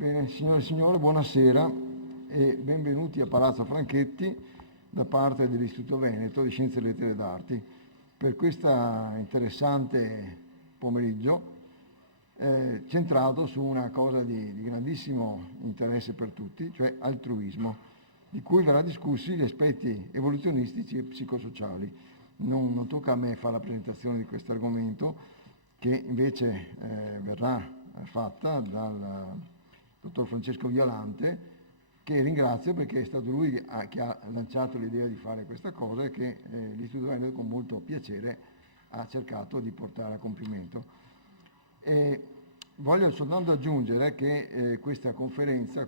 Bene, signore e signori, buonasera e benvenuti a Palazzo Franchetti da parte dell'Istituto Veneto di Scienze, Lettere ed Arti per questa interessante pomeriggio centrato su una cosa di grandissimo interesse per tutti, cioè altruismo, di cui verrà discussi gli aspetti evoluzionistici e psicosociali. Non tocca a me fare la presentazione di questo argomento, che invece verrà fatta dal dottor Francesco Violante, che ringrazio perché è stato lui che ha lanciato l'idea di fare questa cosa e che l'Istituto Veneto con molto piacere ha cercato di portare a compimento. Voglio soltanto aggiungere che questa conferenza è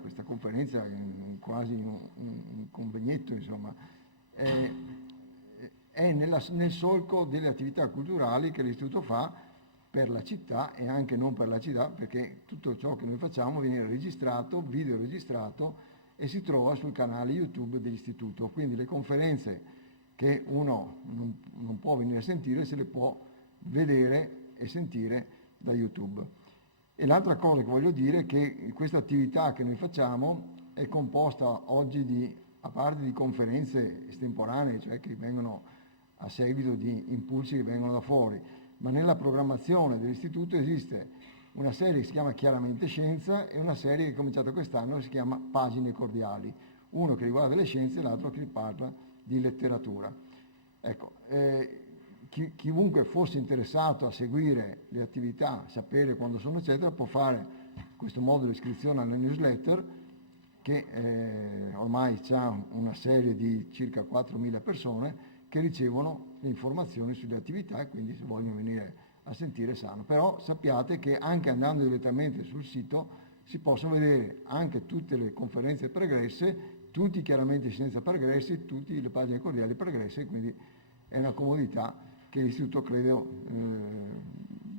quasi un convegnietto, insomma, è nel solco delle attività culturali che l'Istituto fa per la città e anche non per la città, perché tutto ciò che noi facciamo viene registrato, video registrato, e si trova sul canale YouTube dell'Istituto. Quindi le conferenze che uno non può venire a sentire se le può vedere e sentire da YouTube. E l'altra cosa che voglio dire è che questa attività che noi facciamo è composta oggi a parte di conferenze estemporanee, cioè che vengono a seguito di impulsi che vengono da fuori, ma nella programmazione dell'Istituto esiste una serie che si chiama Chiaramente Scienza e una serie che è cominciata quest'anno che si chiama Pagine Cordiali, uno che riguarda le scienze e l'altro che parla di letteratura. Ecco, chiunque fosse interessato a seguire le attività, sapere quando sono eccetera, può fare questo modulo di iscrizione alla newsletter che ormai ha una serie di circa 4.000 persone che ricevono le informazioni sulle attività e quindi se vogliono venire a sentire sanno. Però sappiate che anche andando direttamente sul sito si possono vedere anche tutte le conferenze pregresse, tutti chiaramente Scienza pregressi, tutte le pagine cordiali pregresse, quindi è una comodità che l'Istituto, credo,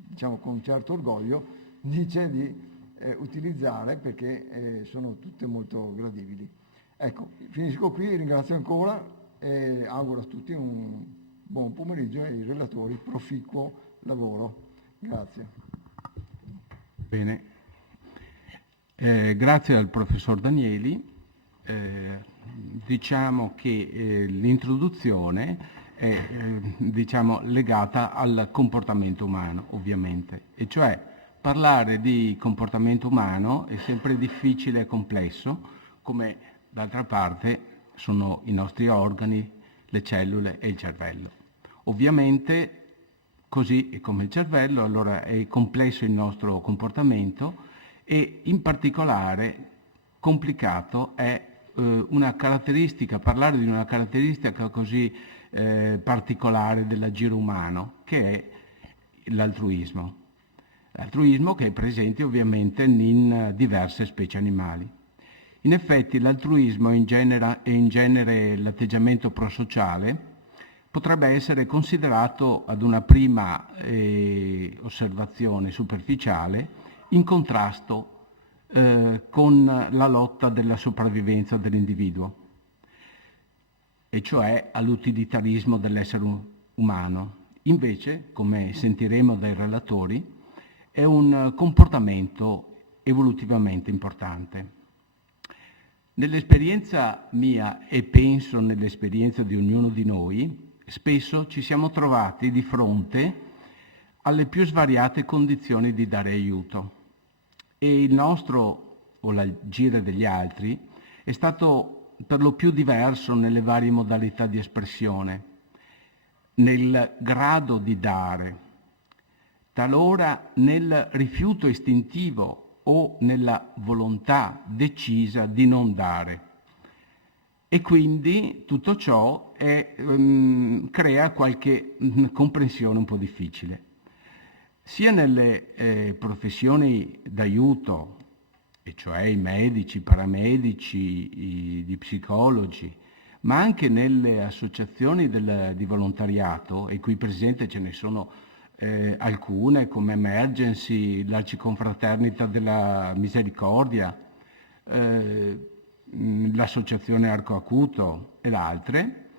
diciamo con un certo orgoglio, dice di utilizzare perché sono tutte molto gradibili. Ecco, finisco qui, ringrazio ancora e auguro a tutti un buon pomeriggio e ai relatori proficuo lavoro. Grazie. Bene, grazie al professor Danieli. Diciamo che l'introduzione è diciamo, legata al comportamento umano, ovviamente, e cioè parlare di comportamento umano è sempre difficile e complesso, come d'altra parte sono i nostri organi, le cellule e il cervello. Ovviamente, così è come il cervello, allora è complesso il nostro comportamento e in particolare complicato è una caratteristica, parlare di una caratteristica così particolare dell'agire umano, che è l'altruismo. L'altruismo che è presente ovviamente in diverse specie animali. In effetti l'altruismo è in genere l'atteggiamento prosociale, potrebbe essere considerato ad una prima osservazione superficiale in contrasto con la lotta della sopravvivenza dell'individuo, e cioè all'utilitarismo dell'essere umano. Invece, come sentiremo dai relatori, è un comportamento evolutivamente importante. Nell'esperienza mia e penso nell'esperienza di ognuno di noi, spesso ci siamo trovati di fronte alle più svariate condizioni di dare aiuto e il nostro o l'agire degli altri è stato per lo più diverso nelle varie modalità di espressione, nel grado di dare, talora nel rifiuto istintivo o nella volontà decisa di non dare. E quindi tutto ciò crea qualche comprensione un po' difficile. Sia nelle professioni d'aiuto, e cioè i medici, i paramedici, gli psicologi, ma anche nelle associazioni di volontariato, e qui presente ce ne sono alcune come Emergency, l'Arciconfraternita della Misericordia, l'associazione Arco Acuto ed altre,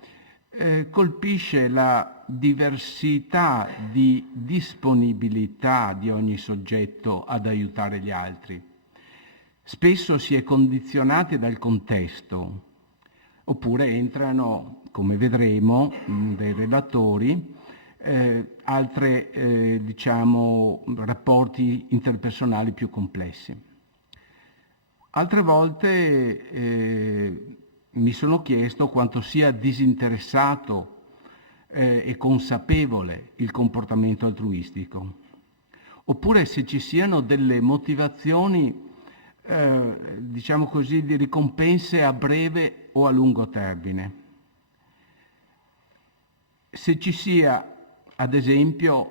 colpisce la diversità di disponibilità di ogni soggetto ad aiutare gli altri. spesso si è condizionati dal contesto, oppure entrano, come vedremo, dai relatori, altre diciamo, rapporti interpersonali più complessi. Altre volte mi sono chiesto quanto sia disinteressato e consapevole il comportamento altruistico, oppure se ci siano delle motivazioni, diciamo così, di ricompense a breve o a lungo termine. Se ci sia, ad esempio,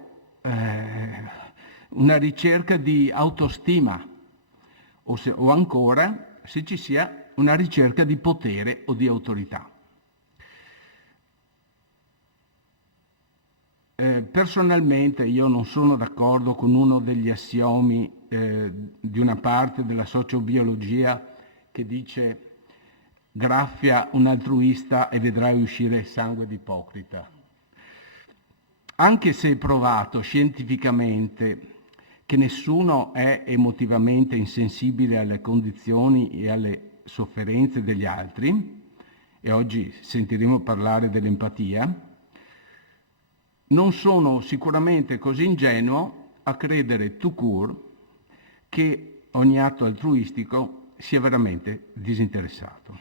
una ricerca di autostima, o ancora se ci sia una ricerca di potere o di autorità. Personalmente io non sono d'accordo con uno degli assiomi di una parte della sociobiologia che dice graffia un altruista e vedrai uscire sangue di ipocrita. Anche se è provato scientificamente che nessuno è emotivamente insensibile alle condizioni e alle sofferenze degli altri, e oggi sentiremo parlare dell'empatia, non sono sicuramente così ingenuo a credere tout court che ogni atto altruistico sia veramente disinteressato.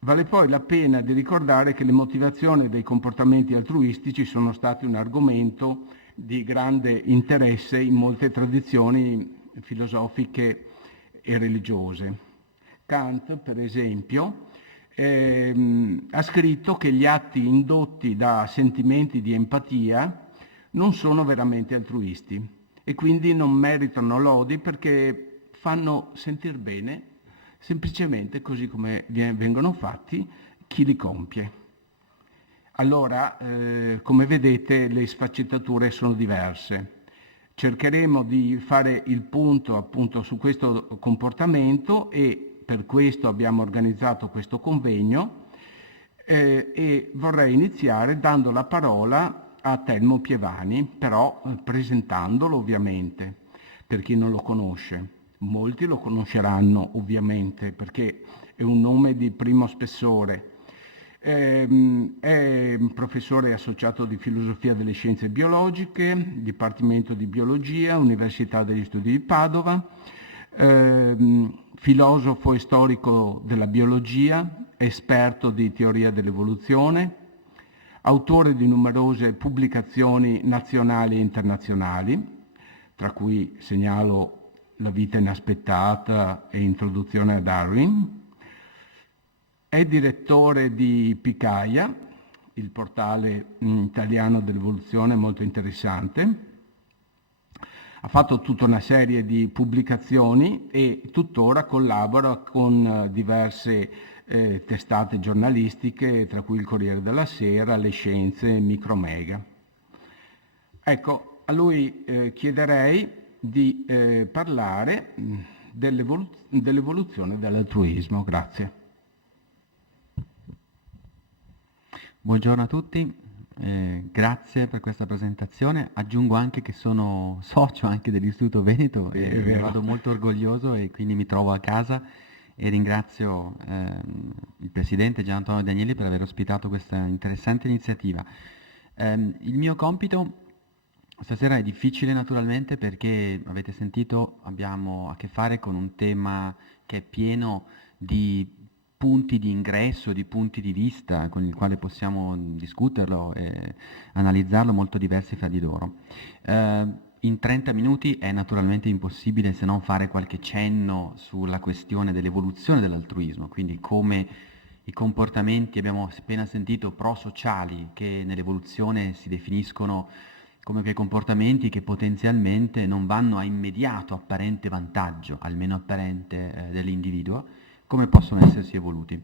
Vale poi la pena di ricordare che le motivazioni dei comportamenti altruistici sono stati un argomento di grande interesse in molte tradizioni filosofiche e religiose. Kant, per esempio, ha scritto che gli atti indotti da sentimenti di empatia non sono veramente altruisti e quindi non meritano lodi perché fanno sentir bene semplicemente così come vengono fatti chi li compie. Allora, come vedete, le sfaccettature sono diverse. Cercheremo di fare il punto appunto su questo comportamento e per questo abbiamo organizzato questo convegno e vorrei iniziare dando la parola a Telmo Pievani, però presentandolo ovviamente, per chi non lo conosce. Molti lo conosceranno ovviamente perché è un nome di primo spessore. È un professore associato di filosofia delle scienze biologiche, Dipartimento di Biologia, Università degli Studi di Padova, filosofo e storico della biologia, esperto di teoria dell'evoluzione, autore di numerose pubblicazioni nazionali e internazionali, tra cui segnalo La vita inaspettata e Introduzione a Darwin. È direttore di Picaia, il portale italiano dell'evoluzione molto interessante. Ha fatto tutta una serie di pubblicazioni e tuttora collabora con diverse testate giornalistiche, tra cui il Corriere della Sera, Le Scienze, Micromega. Ecco, a lui chiederei di parlare dell'evoluzione dell'altruismo. Grazie. Buongiorno a tutti, grazie per questa presentazione. Aggiungo anche che sono socio anche dell'Istituto Veneto e ne vado molto orgoglioso e quindi mi trovo a casa e ringrazio il Presidente Gian Antonio Danieli per aver ospitato questa interessante iniziativa. Il mio compito stasera è difficile naturalmente perché avete sentito abbiamo a che fare con un tema che è pieno di punti di ingresso, di punti di vista con il quale possiamo discuterlo e analizzarlo molto diversi fra di loro. In 30 minuti è naturalmente impossibile se non fare qualche cenno sulla questione dell'evoluzione dell'altruismo, quindi come i comportamenti, abbiamo appena sentito, prosociali che nell'evoluzione si definiscono come quei comportamenti che potenzialmente non vanno a immediato apparente vantaggio, almeno apparente, dell'individuo, come possono essersi evoluti.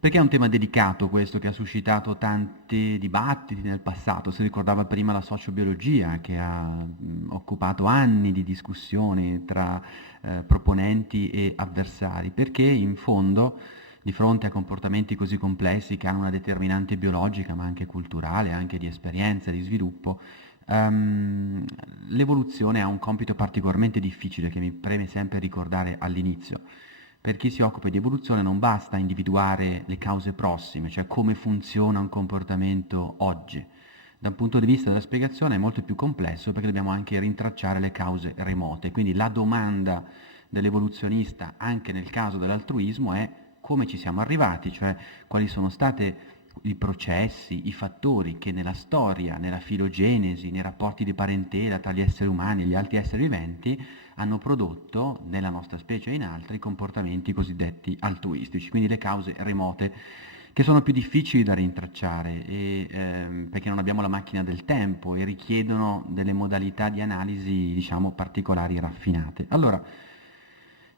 Perché è un tema delicato questo che ha suscitato tanti dibattiti nel passato, si ricordava prima la sociobiologia che ha occupato anni di discussioni tra proponenti e avversari, perché in fondo di fronte a comportamenti così complessi che hanno una determinante biologica ma anche culturale, anche di esperienza, di sviluppo, L'evoluzione ha un compito particolarmente difficile che mi preme sempre ricordare all'inizio. Per chi si occupa di evoluzione non basta individuare le cause prossime, cioè come funziona un comportamento oggi. Da un punto di vista della spiegazione è molto più complesso perché dobbiamo anche rintracciare le cause remote. Quindi la domanda dell'evoluzionista, anche nel caso dell'altruismo, è come ci siamo arrivati, cioè quali sono stati i processi, i fattori che nella storia, nella filogenesi, nei rapporti di parentela tra gli esseri umani e gli altri esseri viventi hanno prodotto, nella nostra specie e in altri, comportamenti cosiddetti altruistici, quindi le cause remote che sono più difficili da rintracciare perché non abbiamo la macchina del tempo e richiedono delle modalità di analisi, diciamo, particolari e raffinate. Allora,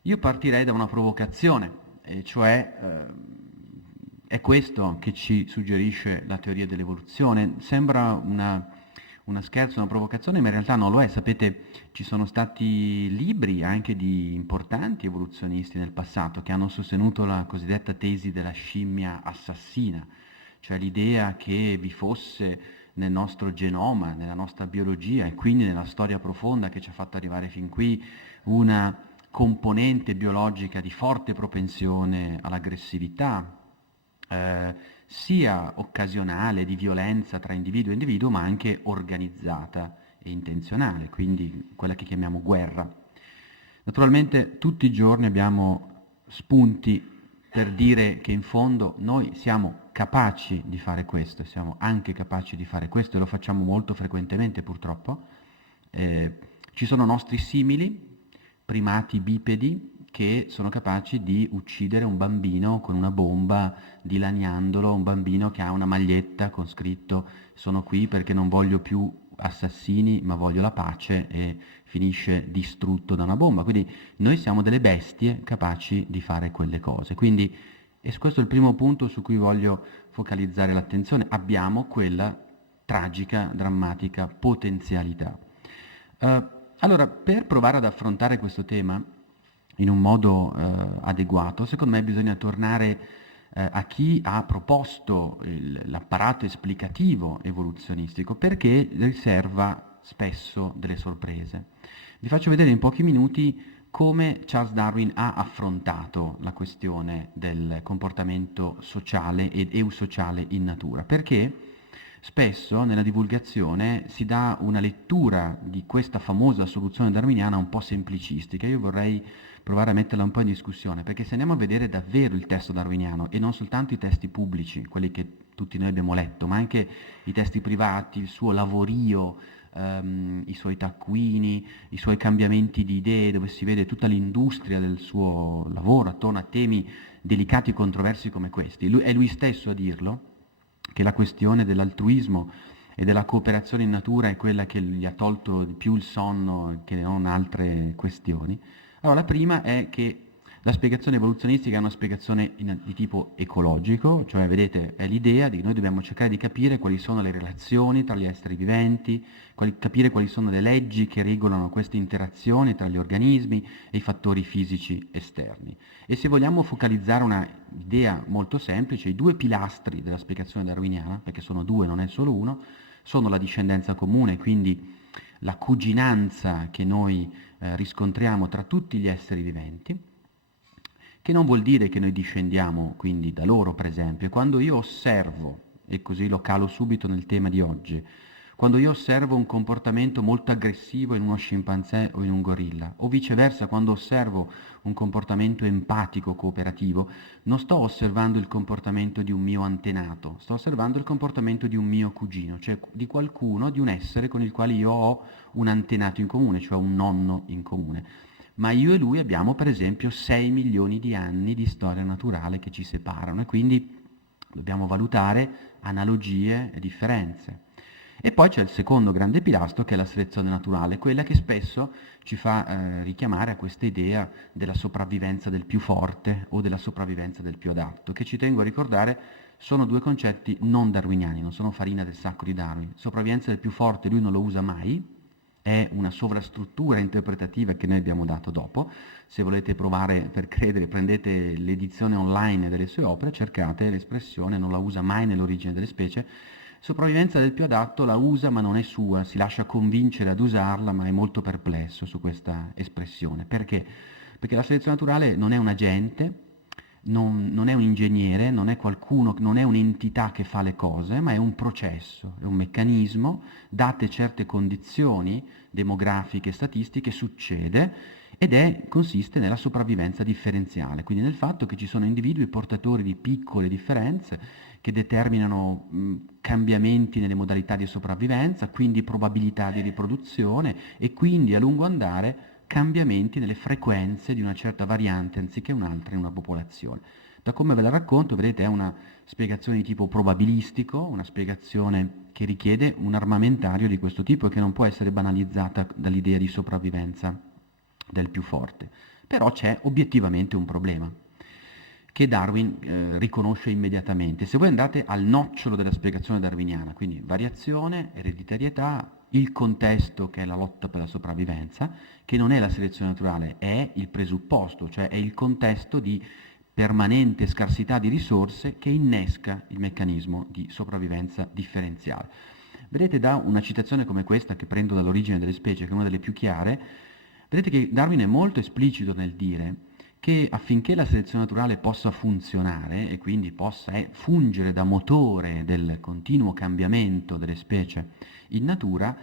io partirei da una provocazione, cioè è questo che ci suggerisce la teoria dell'evoluzione. Sembra una scherzo, una provocazione, ma in realtà non lo è. Sapete, ci sono stati libri anche di importanti evoluzionisti nel passato che hanno sostenuto la cosiddetta tesi della scimmia assassina, cioè l'idea che vi fosse nel nostro genoma, nella nostra biologia e quindi nella storia profonda che ci ha fatto arrivare fin qui una componente biologica di forte propensione all'aggressività, sia occasionale di violenza tra individuo e individuo, ma anche organizzata e intenzionale, quindi quella che chiamiamo guerra. Naturalmente tutti i giorni abbiamo spunti per dire che in fondo noi siamo capaci di fare questo, siamo anche capaci di fare questo e lo facciamo molto frequentemente purtroppo. Ci sono nostri simili, primati bipedi, che sono capaci di uccidere un bambino con una bomba, dilaniandolo, un bambino che ha una maglietta con scritto "sono qui perché non voglio più assassini ma voglio la pace", e finisce distrutto da una bomba. Quindi noi siamo delle bestie capaci di fare quelle cose. Quindi, e questo è il primo punto su cui voglio focalizzare l'attenzione, abbiamo quella tragica, drammatica potenzialità. Allora, per provare ad affrontare questo tema in un modo adeguato, secondo me bisogna tornare a chi ha proposto l'apparato esplicativo evoluzionistico, perché riserva spesso delle sorprese. Vi faccio vedere in pochi minuti come Charles Darwin ha affrontato la questione del comportamento sociale ed eusociale in natura, perché spesso nella divulgazione si dà una lettura di questa famosa soluzione darwiniana un po' semplicistica. Io vorrei provare a metterla un po' in discussione, perché se andiamo a vedere davvero il testo darwiniano, e non soltanto i testi pubblici, quelli che tutti noi abbiamo letto, ma anche i testi privati, il suo lavorio, i suoi taccuini, i suoi cambiamenti di idee, dove si vede tutta l'industria del suo lavoro attorno a temi delicati e controversi come questi. È lui stesso a dirlo, che la questione dell'altruismo e della cooperazione in natura è quella che gli ha tolto di più il sonno che non altre questioni. Allora, la prima è che la spiegazione evoluzionistica è una spiegazione di tipo ecologico, cioè, vedete, è l'idea di noi dobbiamo cercare di capire quali sono le relazioni tra gli esseri viventi, capire quali sono le leggi che regolano queste interazioni tra gli organismi e i fattori fisici esterni. E se vogliamo focalizzare una idea molto semplice, i due pilastri della spiegazione darwiniana, perché sono due, non è solo uno, sono la discendenza comune, quindi la cuginanza che noi riscontriamo tra tutti gli esseri viventi, che non vuol dire che noi discendiamo quindi da loro, per esempio. Quando io osservo, e così lo calo subito nel tema di oggi, quando io osservo un comportamento molto aggressivo in uno scimpanzé o in un gorilla, o viceversa, quando osservo un comportamento empatico, cooperativo, non sto osservando il comportamento di un mio antenato, sto osservando il comportamento di un mio cugino, cioè di qualcuno, di un essere con il quale io ho un antenato in comune, cioè un nonno in comune. Ma io e lui abbiamo, per esempio, 6 milioni di anni di storia naturale che ci separano, e quindi dobbiamo valutare analogie e differenze. E poi c'è il secondo grande pilastro, che è la selezione naturale, quella che spesso ci fa richiamare a questa idea della sopravvivenza del più forte o della sopravvivenza del più adatto, che ci tengo a ricordare sono due concetti non darwiniani, non sono farina del sacco di Darwin. Sopravvivenza del più forte lui non lo usa mai, è una sovrastruttura interpretativa che noi abbiamo dato dopo. Se volete provare per credere, prendete l'edizione online delle sue opere, cercate l'espressione, non la usa mai nell'origine delle specie. Sopravvivenza del più adatto la usa ma non è sua, si lascia convincere ad usarla ma è molto perplesso su questa espressione. Perché? Perché la selezione naturale non è un agente, non è un ingegnere, non è qualcuno, non è un'entità che fa le cose, ma è un processo, è un meccanismo, date certe condizioni demografiche e statistiche, succede ed consiste nella sopravvivenza differenziale, quindi nel fatto che ci sono individui portatori di piccole differenze che determinano cambiamenti nelle modalità di sopravvivenza, quindi probabilità di riproduzione e quindi a lungo andare cambiamenti nelle frequenze di una certa variante anziché un'altra in una popolazione. Da come ve la racconto, vedete, è una spiegazione di tipo probabilistico, una spiegazione che richiede un armamentario di questo tipo e che non può essere banalizzata dall'idea di sopravvivenza del più forte. Però c'è obiettivamente un problema che Darwin riconosce immediatamente. Se voi andate al nocciolo della spiegazione darwiniana, quindi variazione, ereditarietà, il contesto che è la lotta per la sopravvivenza, che non è la selezione naturale, è il presupposto, cioè è il contesto di permanente scarsità di risorse che innesca il meccanismo di sopravvivenza differenziale. Vedete da una citazione come questa, che prendo dall'Origine delle specie, che è una delle più chiare, vedete che Darwin è molto esplicito nel dire che affinché la selezione naturale possa funzionare e quindi possa fungere da motore del continuo cambiamento delle specie in natura,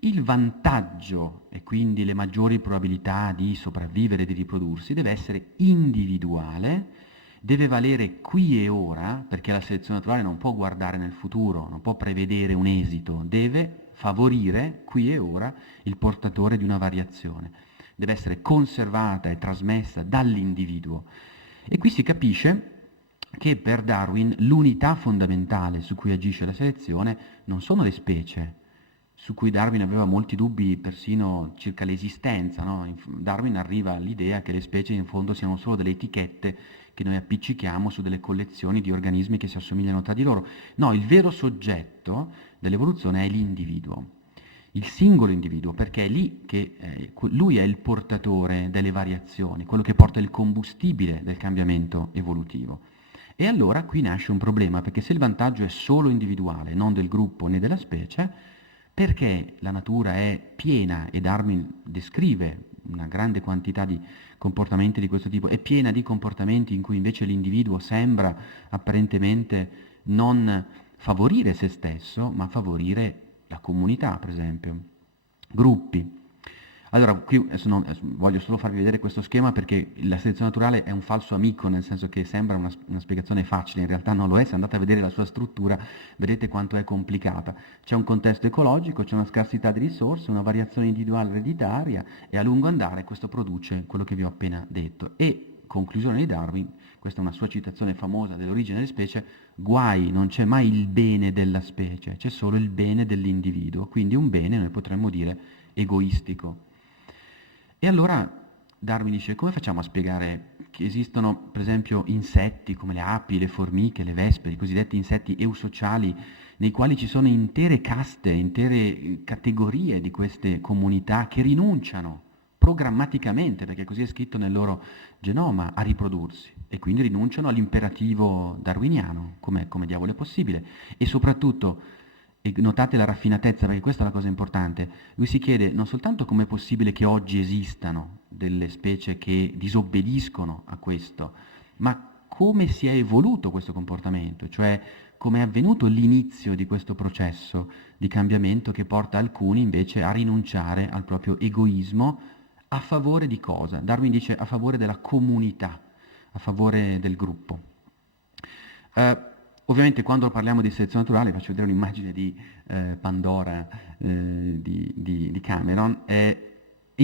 il vantaggio e quindi le maggiori probabilità di sopravvivere e di riprodursi deve essere individuale, deve valere qui e ora, perché la selezione naturale non può guardare nel futuro, non può prevedere un esito, deve favorire qui e ora il portatore di una variazione, deve essere conservata e trasmessa dall'individuo. E qui si capisce che per Darwin l'unità fondamentale su cui agisce la selezione non sono le specie, su cui Darwin aveva molti dubbi persino circa l'esistenza, no? Darwin arriva all'idea che le specie in fondo siano solo delle etichette che noi appiccichiamo su delle collezioni di organismi che si assomigliano tra di loro. No, il vero soggetto dell'evoluzione è l'individuo, il singolo individuo, perché è lì che lui è il portatore delle variazioni, quello che porta il combustibile del cambiamento evolutivo. E allora qui nasce un problema, perché se il vantaggio è solo individuale, non del gruppo né della specie, perché la natura è piena, e Darwin descrive una grande quantità di comportamenti di questo tipo, è piena di comportamenti in cui invece l'individuo sembra apparentemente non favorire se stesso, ma favorire la comunità, per esempio, gruppi. Allora, qui voglio solo farvi vedere questo schema perché la selezione naturale è un falso amico, nel senso che sembra una spiegazione facile, in realtà non lo è. Se andate a vedere la sua struttura vedete quanto è complicata. C'è un contesto ecologico, c'è una scarsità di risorse, una variazione individuale ereditaria e a lungo andare questo produce quello che vi ho appena detto. E, conclusione di Darwin, questa è una sua citazione famosa dell'Origine delle specie, guai, non c'è mai il bene della specie, c'è solo il bene dell'individuo, quindi un bene, noi potremmo dire, egoistico. E allora Darwin dice, come facciamo a spiegare che esistono, per esempio, insetti come le api, le formiche, le vespe, i cosiddetti insetti eusociali, nei quali ci sono intere caste, intere categorie di queste comunità che rinunciano programmaticamente, perché così è scritto nel loro genoma, a riprodursi e quindi rinunciano all'imperativo darwiniano, come diavolo è possibile, e soprattutto, e notate la raffinatezza, perché questa è la cosa importante, lui si chiede non soltanto com'è possibile che oggi esistano delle specie che disobbediscono a questo, ma come si è evoluto questo comportamento, cioè come è avvenuto l'inizio di questo processo di cambiamento che porta alcuni invece a rinunciare al proprio egoismo a favore di cosa? Darwin dice a favore della comunità, a favore del gruppo. Ovviamente quando parliamo di selezione naturale, faccio vedere un'immagine di Pandora di Cameron, è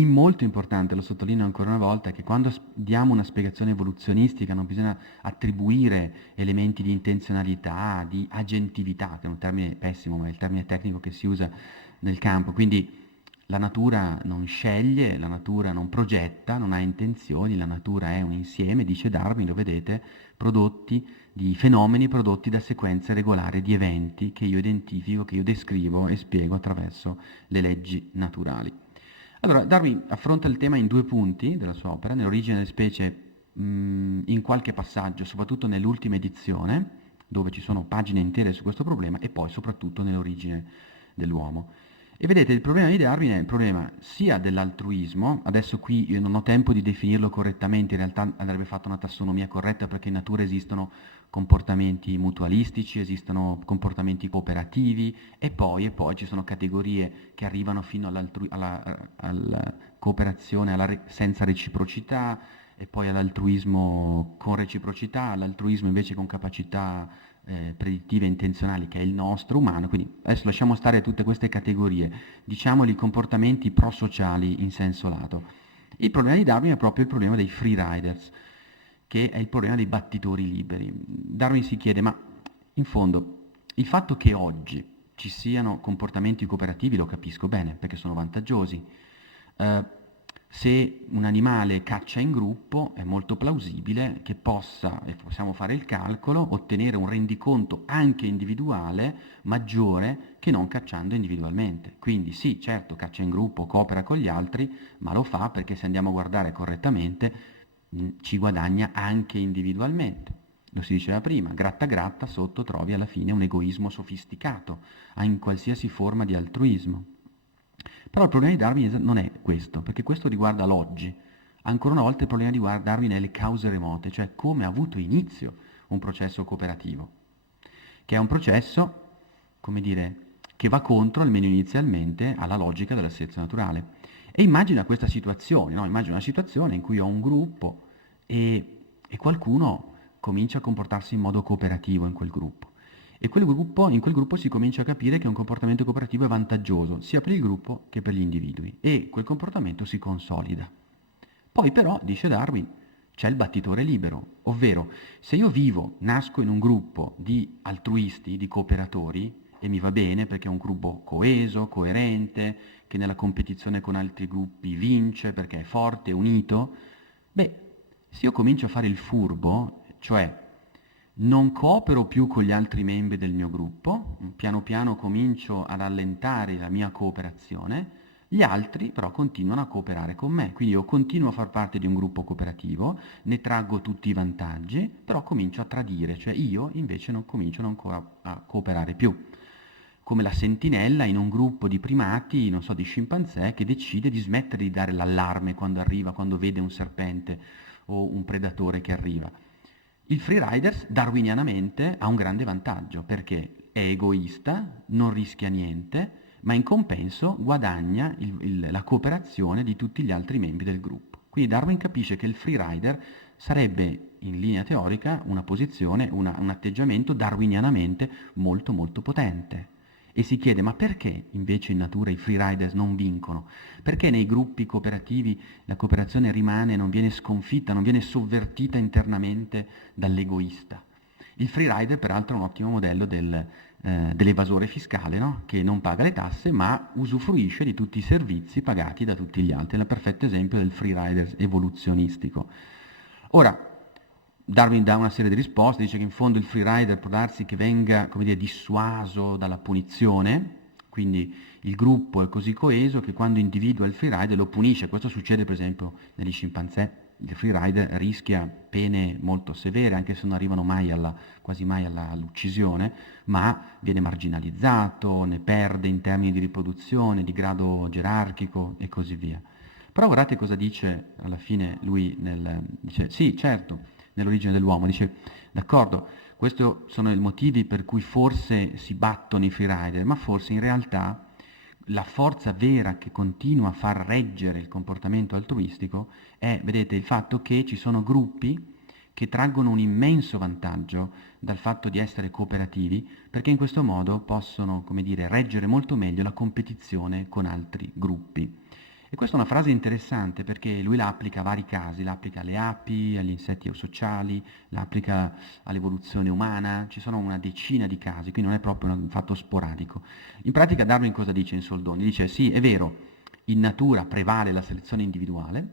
molto importante, lo sottolineo ancora una volta, che quando diamo una spiegazione evoluzionistica non bisogna attribuire elementi di intenzionalità, di agentività, che è un termine pessimo, ma è il termine tecnico che si usa nel campo, quindi la natura non sceglie, la natura non progetta, non ha intenzioni, la natura è un insieme, dice Darwin, lo vedete, di fenomeni prodotti da sequenze regolari di eventi che io identifico, che io descrivo e spiego attraverso le leggi naturali. Allora, Darwin affronta il tema in 2 punti della sua opera, nell'Origine delle specie in qualche passaggio, soprattutto nell'ultima edizione, dove ci sono pagine intere su questo problema, e poi soprattutto nell'origine dell'uomo. E vedete, il problema di Darwin è il problema sia dell'altruismo, adesso qui io non ho tempo di definirlo correttamente, in realtà andrebbe fatta una tassonomia corretta, perché in natura esistono comportamenti mutualistici, esistono comportamenti cooperativi, e poi ci sono categorie che arrivano fino alla cooperazione senza reciprocità, e poi all'altruismo con reciprocità, all'altruismo invece con capacità predittive e intenzionali, che è il nostro umano. Quindi adesso lasciamo stare tutte queste categorie, diciamoli comportamenti prosociali in senso lato. Il problema di Darwin è proprio il problema dei free riders, che è il problema dei battitori liberi. Darwin si chiede, ma in fondo il fatto che oggi ci siano comportamenti cooperativi lo capisco bene, perché sono vantaggiosi. Se un animale caccia in gruppo è molto plausibile che possa, e possiamo fare il calcolo, ottenere un rendiconto anche individuale maggiore che non cacciando individualmente. Quindi sì, certo, caccia in gruppo, coopera con gli altri, ma lo fa perché, se andiamo a guardare correttamente, ci guadagna anche individualmente. Lo si diceva prima, gratta gratta, sotto trovi alla fine un egoismo sofisticato, in qualsiasi forma di altruismo. Però il problema di Darwin non è questo, perché questo riguarda l'oggi. Ancora una volta il problema di Darwin è le cause remote, cioè come ha avuto inizio un processo cooperativo, che è un processo, come dire, che va contro, almeno inizialmente, alla logica della selezione naturale. E immagina questa situazione, no? Immagina una situazione in cui ho un gruppo e qualcuno comincia a comportarsi in modo cooperativo in quel gruppo. E in quel gruppo si comincia a capire che un comportamento cooperativo è vantaggioso sia per il gruppo che per gli individui, e quel comportamento si consolida. Poi però, dice Darwin, c'è il battitore libero, ovvero se io nasco in un gruppo di altruisti, di cooperatori, e mi va bene perché è un gruppo coeso, coerente, che nella competizione con altri gruppi vince perché è forte, unito, se io comincio a fare il furbo, cioè non coopero più con gli altri membri del mio gruppo, piano piano comincio ad allentare la mia cooperazione, gli altri però continuano a cooperare con me, quindi io continuo a far parte di un gruppo cooperativo, ne traggo tutti i vantaggi, però comincio a tradire, cioè io invece comincio a cooperare più. Come la sentinella in un gruppo di primati, non so, di scimpanzé, che decide di smettere di dare l'allarme quando vede un serpente o un predatore che arriva. Il freeriders darwinianamente ha un grande vantaggio, perché è egoista, non rischia niente, ma in compenso guadagna la cooperazione di tutti gli altri membri del gruppo. Quindi Darwin capisce che il freerider sarebbe, in linea teorica, una posizione, un atteggiamento darwinianamente molto molto potente. E si chiede, ma perché invece in natura i freeriders non vincono? Perché nei gruppi cooperativi la cooperazione rimane, non viene sconfitta, non viene sovvertita internamente dall'egoista? Il freerider peraltro è un ottimo modello dell'evasore fiscale, no? Che non paga le tasse ma usufruisce di tutti i servizi pagati da tutti gli altri. È il perfetto esempio del freerider evoluzionistico. Ora, Darwin dà una serie di risposte, dice che in fondo il freerider può darsi che venga, come dire, dissuaso dalla punizione, quindi il gruppo è così coeso che quando individua il freerider lo punisce. Questo succede per esempio negli scimpanzé, il freerider rischia pene molto severe, anche se non arrivano quasi mai all'uccisione, ma viene marginalizzato, ne perde in termini di riproduzione, di grado gerarchico e così via. Però guardate cosa dice alla fine lui, dice sì, certo, nell'origine dell'uomo, dice, d'accordo, questi sono i motivi per cui forse si battono i freerider, ma forse in realtà la forza vera che continua a far reggere il comportamento altruistico è, vedete, il fatto che ci sono gruppi che traggono un immenso vantaggio dal fatto di essere cooperativi, perché in questo modo possono, come dire, reggere molto meglio la competizione con altri gruppi. E questa è una frase interessante perché lui la applica a vari casi, la applica alle api, agli insetti eusociali, la applica all'evoluzione umana, ci sono una decina di casi, quindi non è proprio un fatto sporadico. In pratica Darwin cosa dice in soldoni? Dice sì, è vero, in natura prevale la selezione individuale,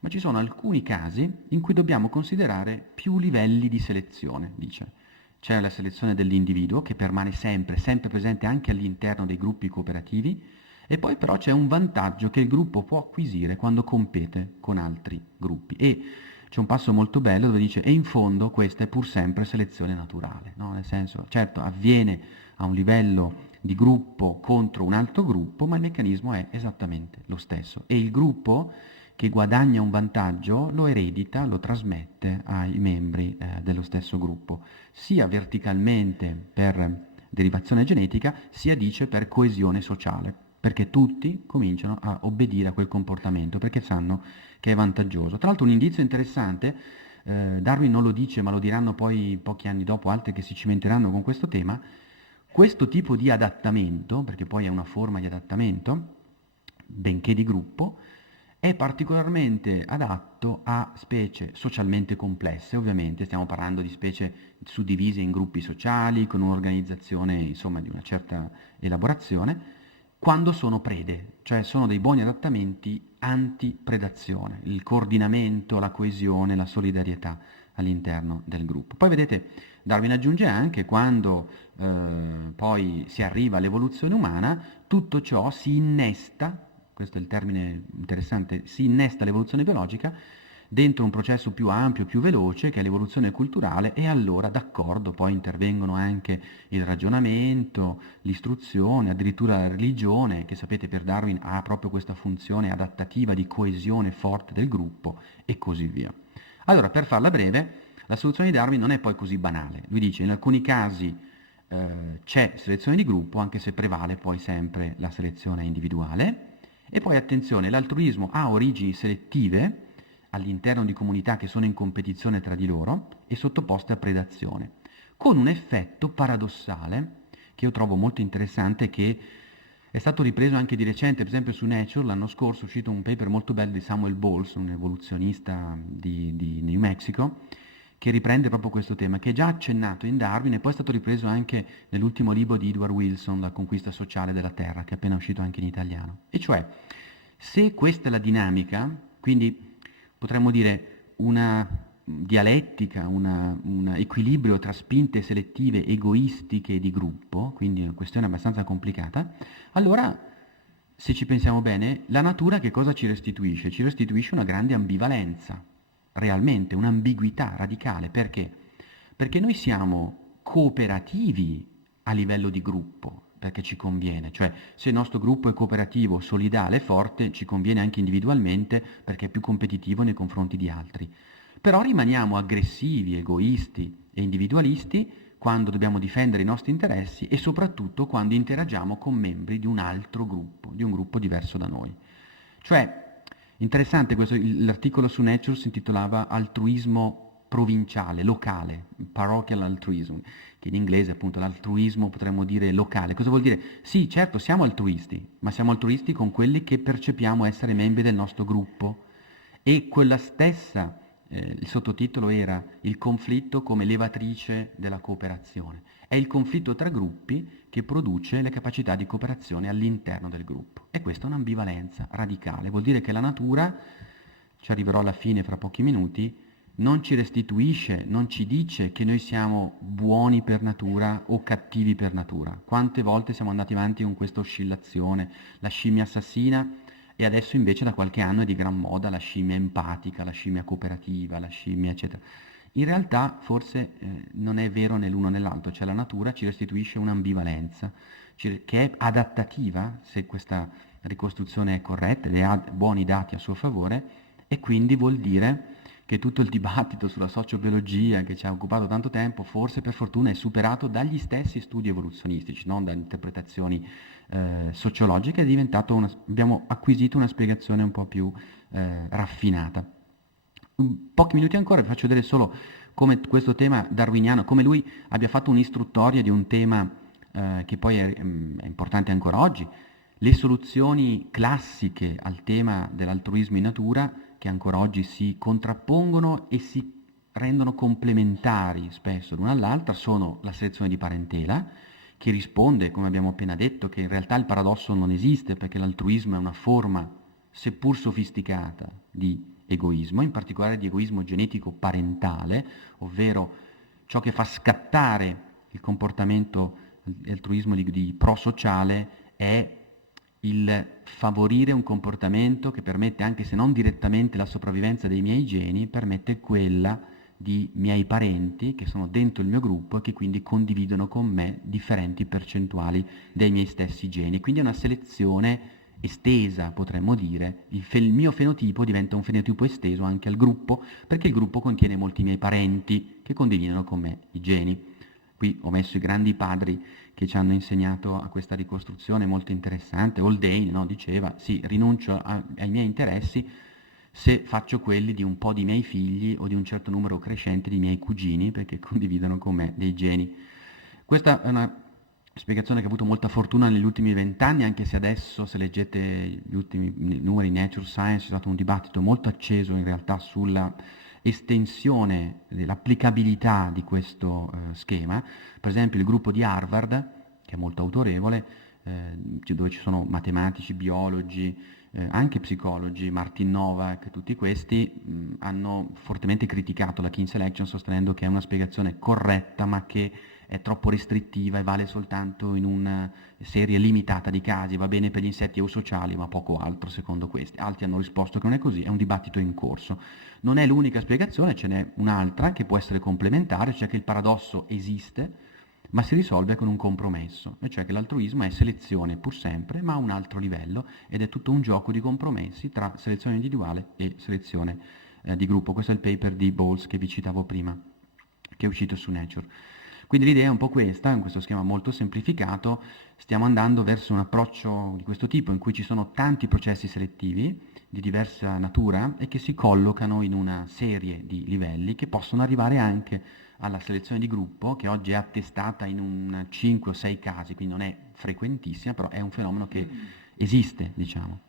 ma ci sono alcuni casi in cui dobbiamo considerare più livelli di selezione, dice. C'è la selezione dell'individuo che permane sempre presente anche all'interno dei gruppi cooperativi, e poi però c'è un vantaggio che il gruppo può acquisire quando compete con altri gruppi. E c'è un passo molto bello dove dice: e in fondo questa è pur sempre selezione naturale, no? Nel senso, certo, avviene a un livello di gruppo contro un altro gruppo, ma il meccanismo è esattamente lo stesso. E il gruppo che guadagna un vantaggio lo eredita, lo trasmette ai membri dello stesso gruppo, sia verticalmente per derivazione genetica, sia dice per coesione sociale, perché tutti cominciano a obbedire a quel comportamento, perché sanno che è vantaggioso. Tra l'altro un indizio interessante, Darwin non lo dice, ma lo diranno poi pochi anni dopo altri che si cimenteranno con questo tema, questo tipo di adattamento, perché poi è una forma di adattamento, benché di gruppo, è particolarmente adatto a specie socialmente complesse, ovviamente stiamo parlando di specie suddivise in gruppi sociali, con un'organizzazione insomma di una certa elaborazione, quando sono prede, cioè sono dei buoni adattamenti anti-predazione, il coordinamento, la coesione, la solidarietà all'interno del gruppo. Poi vedete, Darwin aggiunge anche quando poi si arriva all'evoluzione umana, tutto ciò si innesta, questo è il termine interessante, si innesta l'evoluzione biologica dentro un processo più ampio, più veloce, che è l'evoluzione culturale, e allora, d'accordo, poi intervengono anche il ragionamento, l'istruzione, addirittura la religione, che sapete per Darwin ha proprio questa funzione adattativa di coesione forte del gruppo, e così via. Allora, per farla breve, la soluzione di Darwin non è poi così banale. Lui dice, in alcuni casi c'è selezione di gruppo, anche se prevale poi sempre la selezione individuale. E poi attenzione, l'altruismo ha origini selettive all'interno di comunità che sono in competizione tra di loro e sottoposte a predazione, con un effetto paradossale che io trovo molto interessante, che è stato ripreso anche di recente, per esempio su Nature l'anno scorso è uscito un paper molto bello di Samuel Bowles, un evoluzionista di New Mexico, che riprende proprio questo tema, che è già accennato in Darwin e poi è stato ripreso anche nell'ultimo libro di Edward Wilson, La conquista sociale della Terra, che è appena uscito anche in italiano. E cioè, se questa è la dinamica, quindi potremmo dire una dialettica, un equilibrio tra spinte selettive egoistiche di gruppo, quindi una questione abbastanza complicata, allora, se ci pensiamo bene, la natura che cosa ci restituisce? Ci restituisce una grande ambivalenza, realmente un'ambiguità radicale. Perché? Perché noi siamo cooperativi a livello di gruppo, perché ci conviene, cioè se il nostro gruppo è cooperativo, solidale, forte, ci conviene anche individualmente perché è più competitivo nei confronti di altri. Però rimaniamo aggressivi, egoisti e individualisti quando dobbiamo difendere i nostri interessi e soprattutto quando interagiamo con membri di un altro gruppo, di un gruppo diverso da noi. Cioè, interessante questo, l'articolo su Nature si intitolava Altruismo provinciale, locale, parochial altruism, che in inglese appunto l'altruismo potremmo dire locale. Cosa vuol dire? Sì, certo, siamo altruisti, ma siamo altruisti con quelli che percepiamo essere membri del nostro gruppo, e quella stessa, il sottotitolo era Il conflitto come levatrice della cooperazione. È il conflitto tra gruppi che produce le capacità di cooperazione all'interno del gruppo. E questa è un'ambivalenza radicale. Vuol dire che la natura, ci arriverò alla fine fra pochi minuti, non ci restituisce, non ci dice che noi siamo buoni per natura o cattivi per natura. Quante volte siamo andati avanti con questa oscillazione, la scimmia assassina, e adesso invece da qualche anno è di gran moda la scimmia empatica, la scimmia cooperativa, la scimmia eccetera. In realtà forse non è vero né l'uno né l'altro, cioè la natura ci restituisce un'ambivalenza che è adattativa, se questa ricostruzione è corretta ed ha buoni dati a suo favore, e quindi vuol dire che tutto il dibattito sulla sociobiologia che ci ha occupato tanto tempo, forse per fortuna è superato dagli stessi studi evoluzionistici, non da interpretazioni sociologiche, è diventato abbiamo acquisito una spiegazione un po' più raffinata. Pochi minuti ancora vi faccio vedere solo come questo tema darwiniano, come lui abbia fatto un'istruttoria di un tema che poi è importante ancora oggi, le soluzioni classiche al tema dell'altruismo in natura, che ancora oggi si contrappongono e si rendono complementari spesso l'una all'altra, sono la selezione di parentela, che risponde, come abbiamo appena detto, che in realtà il paradosso non esiste, perché l'altruismo è una forma, seppur sofisticata, di egoismo, in particolare di egoismo genetico parentale, ovvero ciò che fa scattare il comportamento, l'altruismo di prosociale è il favorire un comportamento che permette, anche se non direttamente la sopravvivenza dei miei geni, permette quella di miei parenti che sono dentro il mio gruppo e che quindi condividono con me differenti percentuali dei miei stessi geni. Quindi è una selezione estesa, potremmo dire. Il mio fenotipo diventa un fenotipo esteso anche al gruppo, perché il gruppo contiene molti miei parenti che condividono con me i geni. Qui ho messo i grandi padri che ci hanno insegnato a questa ricostruzione molto interessante. Haldane, no, diceva, sì, rinuncio ai miei interessi se faccio quelli di un po' di miei figli o di un certo numero crescente di miei cugini, perché condividono con me dei geni. Questa è una spiegazione che ha avuto molta fortuna negli ultimi 20 anni, anche se adesso, se leggete gli ultimi numeri di Nature Science, c'è stato un dibattito molto acceso in realtà sulla estensione dell'applicabilità di questo schema. Per esempio il gruppo di Harvard, che è molto autorevole, dove ci sono matematici, biologi, anche psicologi, Martin Novak, tutti questi hanno fortemente criticato la Kin Selection, sostenendo che è una spiegazione corretta ma che è troppo restrittiva e vale soltanto in una serie limitata di casi, va bene per gli insetti eusociali ma poco altro secondo questi. Altri hanno risposto che non è così, è un dibattito in corso. Non è l'unica spiegazione, ce n'è un'altra che può essere complementare, cioè che il paradosso esiste ma si risolve con un compromesso, e cioè che l'altruismo è selezione pur sempre ma a un altro livello ed è tutto un gioco di compromessi tra selezione individuale e selezione di gruppo. Questo è il paper di Bowles che vi citavo prima, che è uscito su Nature. Quindi l'idea è un po' questa, in questo schema molto semplificato stiamo andando verso un approccio di questo tipo in cui ci sono tanti processi selettivi di diversa natura e che si collocano in una serie di livelli che possono arrivare anche alla selezione di gruppo, che oggi è attestata in un 5 o 6 casi, quindi non è frequentissima, però è un fenomeno che esiste, diciamo.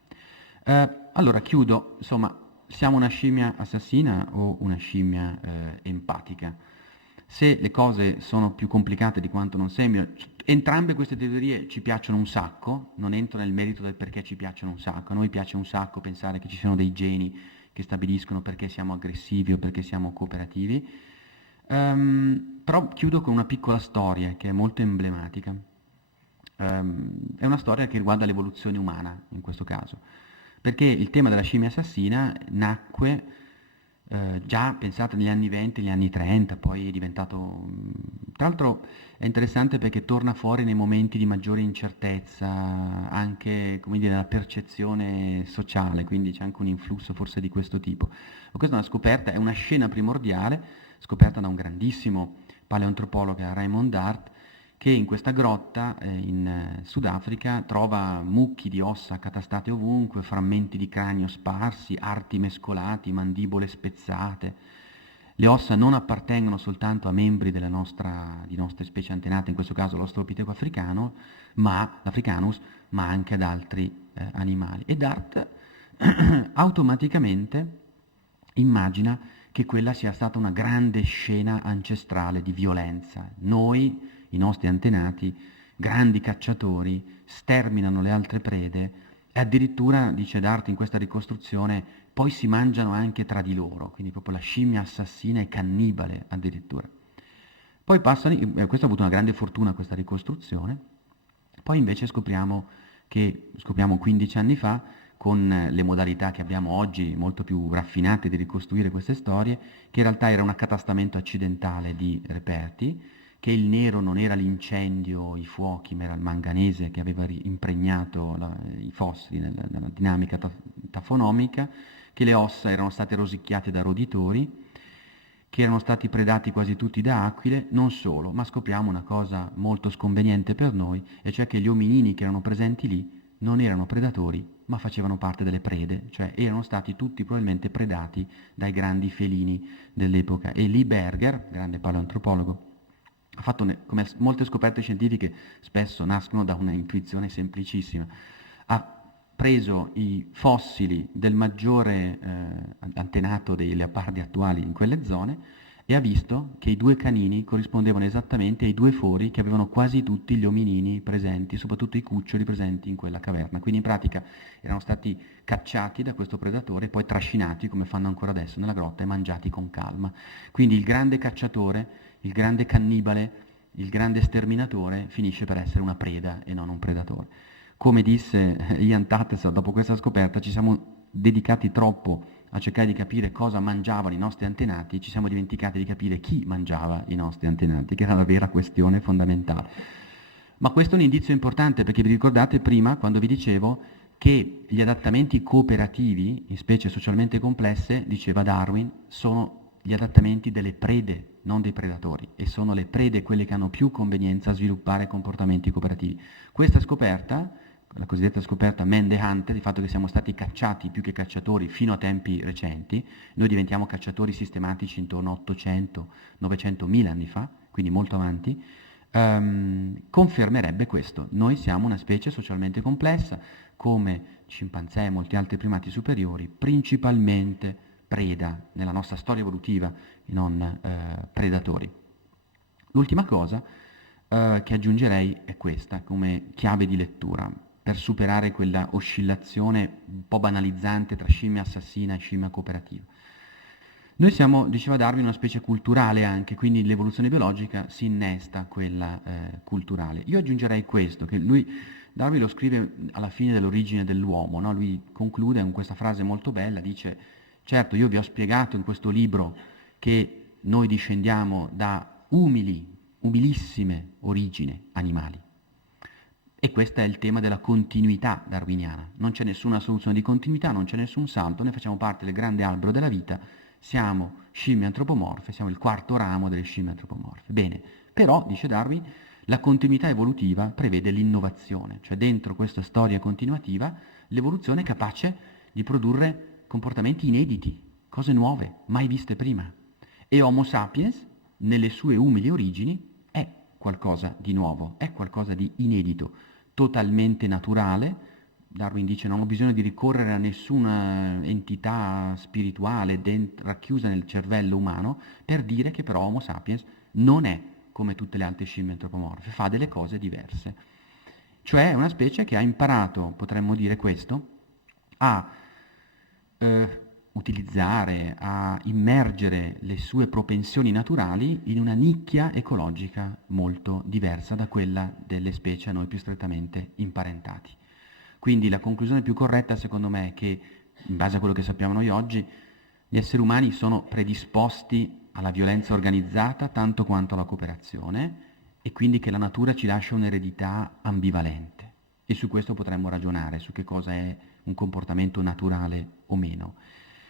Allora chiudo, insomma, siamo una scimmia assassina o una scimmia empatica? Se le cose sono più complicate di quanto non sembrino, entrambe queste teorie ci piacciono un sacco, non entro nel merito del perché ci piacciono un sacco, a noi piace un sacco pensare che ci siano dei geni che stabiliscono perché siamo aggressivi o perché siamo cooperativi, però chiudo con una piccola storia che è molto emblematica. È una storia che riguarda l'evoluzione umana in questo caso, perché il tema della scimmia assassina nacque già, pensate, negli anni 20, negli anni 30, poi è diventato... Tra l'altro è interessante perché torna fuori nei momenti di maggiore incertezza, anche, come dire, nella percezione sociale, quindi c'è anche un influsso forse di questo tipo. Ma questa è una scoperta, è una scena primordiale, scoperta da un grandissimo paleoantropologo, Raymond Dart, che in questa grotta in Sudafrica trova mucchi di ossa accatastate ovunque, frammenti di cranio sparsi, arti mescolati, mandibole spezzate. Le ossa non appartengono soltanto a membri di nostre specie antenate, in questo caso l'Australopiteco africanus, ma anche ad altri animali. E Dart automaticamente immagina che quella sia stata una grande scena ancestrale di violenza. Noi, i nostri antenati, grandi cacciatori, sterminano le altre prede e addirittura, dice Dart in questa ricostruzione, poi si mangiano anche tra di loro, quindi proprio la scimmia assassina e cannibale addirittura. Poi passano, questo ha avuto una grande fortuna questa ricostruzione, poi invece scopriamo 15 anni fa, con le modalità che abbiamo oggi molto più raffinate di ricostruire queste storie, che in realtà era un accatastamento accidentale di reperti, che il nero non era l'incendio, i fuochi, ma era il manganese che aveva impregnato i fossili nella dinamica tafonomica, che le ossa erano state rosicchiate da roditori, che erano stati predati quasi tutti da aquile, non solo, ma scopriamo una cosa molto sconveniente per noi, e cioè che gli ominini che erano presenti lì non erano predatori, ma facevano parte delle prede, cioè erano stati tutti probabilmente predati dai grandi felini dell'epoca. E Lee Berger, grande paleoantropologo, ha fatto, come molte scoperte scientifiche spesso nascono da una intuizione semplicissima, ha preso i fossili del maggiore antenato dei leopardi attuali in quelle zone e ha visto che i 2 canini corrispondevano esattamente ai 2 fori che avevano quasi tutti gli ominini presenti, soprattutto i cuccioli presenti in quella caverna. Quindi in pratica erano stati cacciati da questo predatore e poi trascinati, come fanno ancora adesso nella grotta, e mangiati con calma. Quindi il grande cacciatore, il grande cannibale, il grande sterminatore finisce per essere una preda e non un predatore. Come disse Ian Tattersall, dopo questa scoperta ci siamo dedicati troppo a cercare di capire cosa mangiavano i nostri antenati, ci siamo dimenticati di capire chi mangiava i nostri antenati, che era la vera questione fondamentale. Ma questo è un indizio importante, perché vi ricordate prima, quando vi dicevo, che gli adattamenti cooperativi, in specie socialmente complesse, diceva Darwin, sono gli adattamenti delle prede, non dei predatori, e sono le prede quelle che hanno più convenienza a sviluppare comportamenti cooperativi. Questa scoperta, la cosiddetta scoperta Man the Hunter, il fatto che siamo stati cacciati più che cacciatori fino a tempi recenti, noi diventiamo cacciatori sistematici intorno a 800-900.000 anni fa, quindi molto avanti, confermerebbe questo. Noi siamo una specie socialmente complessa, come scimpanzé e molti altri primati superiori, principalmente preda nella nostra storia evolutiva e non predatori. L'ultima cosa che aggiungerei è questa come chiave di lettura per superare quella oscillazione un po' banalizzante tra scimmia assassina e scimmia cooperativa. Noi siamo, diceva Darwin, una specie culturale anche, quindi l'evoluzione biologica si innesta quella culturale. Io aggiungerei questo, che Darwin lo scrive alla fine dell'origine dell'uomo, no? Lui conclude con questa frase molto bella, dice: certo, io vi ho spiegato in questo libro che noi discendiamo da umilissime origini animali. E questo è il tema della continuità darwiniana. Non c'è nessuna soluzione di continuità, non c'è nessun salto, noi facciamo parte del grande albero della vita, siamo scimmie antropomorfe, siamo il quarto ramo delle scimmie antropomorfe. Bene, però, dice Darwin, la continuità evolutiva prevede l'innovazione, cioè dentro questa storia continuativa l'evoluzione è capace di produrre comportamenti inediti, cose nuove, mai viste prima. E Homo sapiens, nelle sue umili origini, è qualcosa di nuovo, è qualcosa di inedito, totalmente naturale. Darwin dice: non ho bisogno di ricorrere a nessuna entità spirituale racchiusa nel cervello umano per dire che però Homo sapiens non è come tutte le altre scimmie antropomorfe, fa delle cose diverse. Cioè è una specie che ha imparato, potremmo dire questo, a utilizzare, a immergere le sue propensioni naturali in una nicchia ecologica molto diversa da quella delle specie a noi più strettamente imparentati. Quindi la conclusione più corretta secondo me è che, in base a quello che sappiamo noi oggi, gli esseri umani sono predisposti alla violenza organizzata tanto quanto alla cooperazione e quindi che la natura ci lascia un'eredità ambivalente. E su questo potremmo ragionare, su che cosa è un comportamento naturale o meno.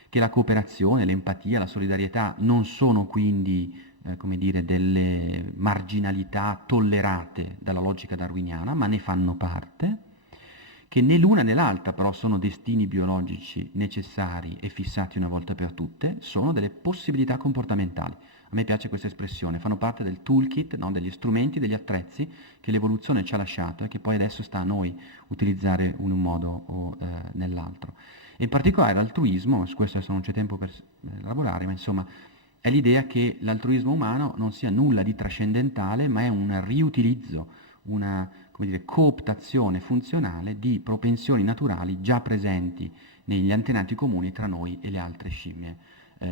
Che la cooperazione, l'empatia, la solidarietà non sono quindi, come dire, delle marginalità tollerate dalla logica darwiniana, ma ne fanno parte, che né l'una né l'altra però sono destini biologici necessari e fissati una volta per tutte, sono delle possibilità comportamentali. A me piace questa espressione, fanno parte del toolkit, no? Degli strumenti, degli attrezzi che l'evoluzione ci ha lasciato e che poi adesso sta a noi utilizzare in un modo o nell'altro. E in particolare l'altruismo, su questo adesso non c'è tempo per lavorare, ma insomma è l'idea che l'altruismo umano non sia nulla di trascendentale, ma è un riutilizzo, una, come dire, cooptazione funzionale di propensioni naturali già presenti negli antenati comuni tra noi e le altre scimmie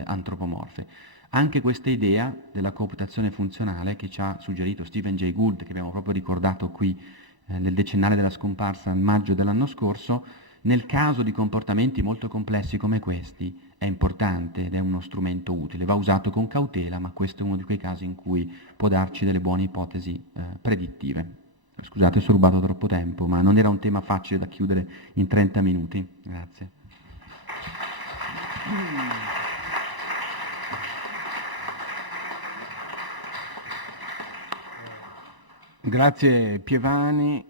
antropomorfe. Anche questa idea della cooptazione funzionale che ci ha suggerito Stephen Jay Gould, che abbiamo proprio ricordato qui nel decennale della scomparsa a maggio dell'anno scorso, nel caso di comportamenti molto complessi come questi è importante ed è uno strumento utile, va usato con cautela, ma questo è uno di quei casi in cui può darci delle buone ipotesi predittive. Scusate se ho rubato troppo tempo, ma non era un tema facile da chiudere in 30 minuti. Grazie. Grazie Pievani,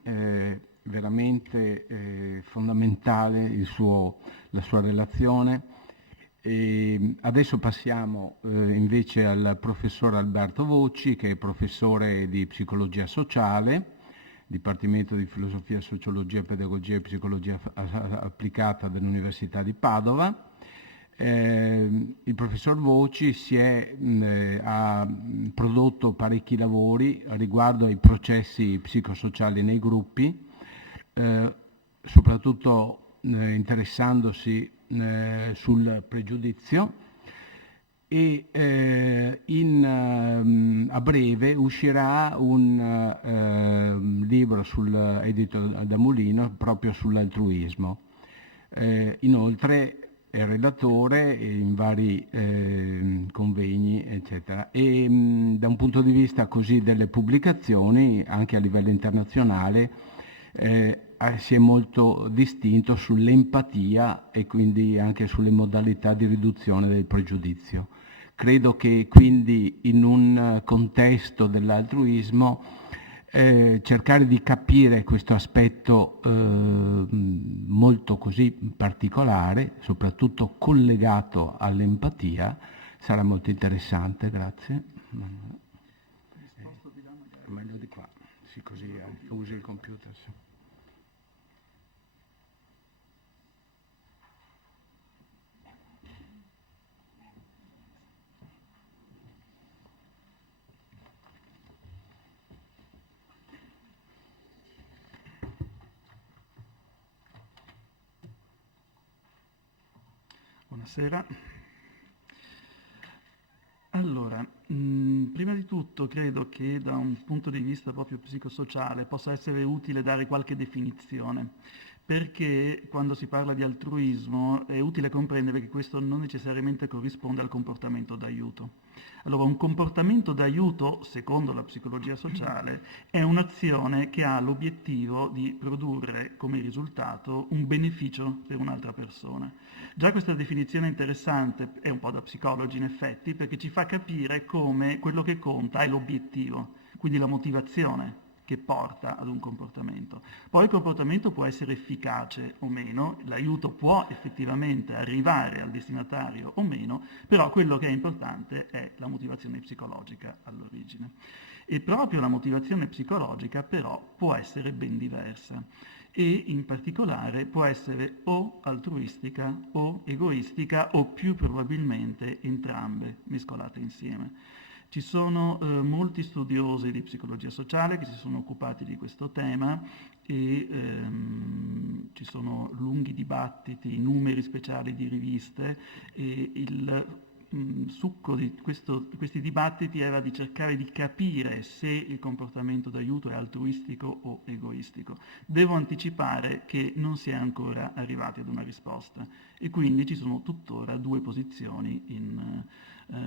veramente fondamentale la sua relazione. E adesso passiamo invece al professor Alberto Voci, che è professore di psicologia sociale, Dipartimento di Filosofia, Sociologia, Pedagogia e Psicologia applicata dell'Università di Padova. Il professor Voci ha prodotto parecchi lavori riguardo ai processi psicosociali nei gruppi, soprattutto interessandosi sul pregiudizio, e a breve uscirà un libro edito da Mulino proprio sull'altruismo. Inoltre è relatore in vari convegni, eccetera. E da un punto di vista così delle pubblicazioni, anche a livello internazionale, si è molto distinto sull'empatia e quindi anche sulle modalità di riduzione del pregiudizio. Credo che quindi in un contesto dell'altruismo cercare di capire questo aspetto molto così particolare, soprattutto collegato all'empatia, sarà molto interessante. Grazie. Meglio di qua, sì, così usi il computer. Sì. Buonasera. Allora, prima di tutto credo che da un punto di vista proprio psicosociale possa essere utile dare qualche definizione, perché quando si parla di altruismo è utile comprendere che questo non necessariamente corrisponde al comportamento d'aiuto. Allora, un comportamento d'aiuto, secondo la psicologia sociale, è un'azione che ha l'obiettivo di produrre come risultato un beneficio per un'altra persona. Già questa definizione è interessante, è un po' da psicologi in effetti, perché ci fa capire come quello che conta è l'obiettivo, quindi la motivazione che porta ad un comportamento. Poi il comportamento può essere efficace o meno, l'aiuto può effettivamente arrivare al destinatario o meno, però quello che è importante è la motivazione psicologica all'origine. E proprio la motivazione psicologica però può essere ben diversa e in particolare può essere o altruistica o egoistica o più probabilmente entrambe mescolate insieme. Ci sono molti studiosi di psicologia sociale che si sono occupati di questo tema e ci sono lunghi dibattiti, numeri speciali di riviste e il succo di questi dibattiti era di cercare di capire se il comportamento d'aiuto è altruistico o egoistico. Devo anticipare che non si è ancora arrivati ad una risposta e quindi ci sono tuttora due posizioni in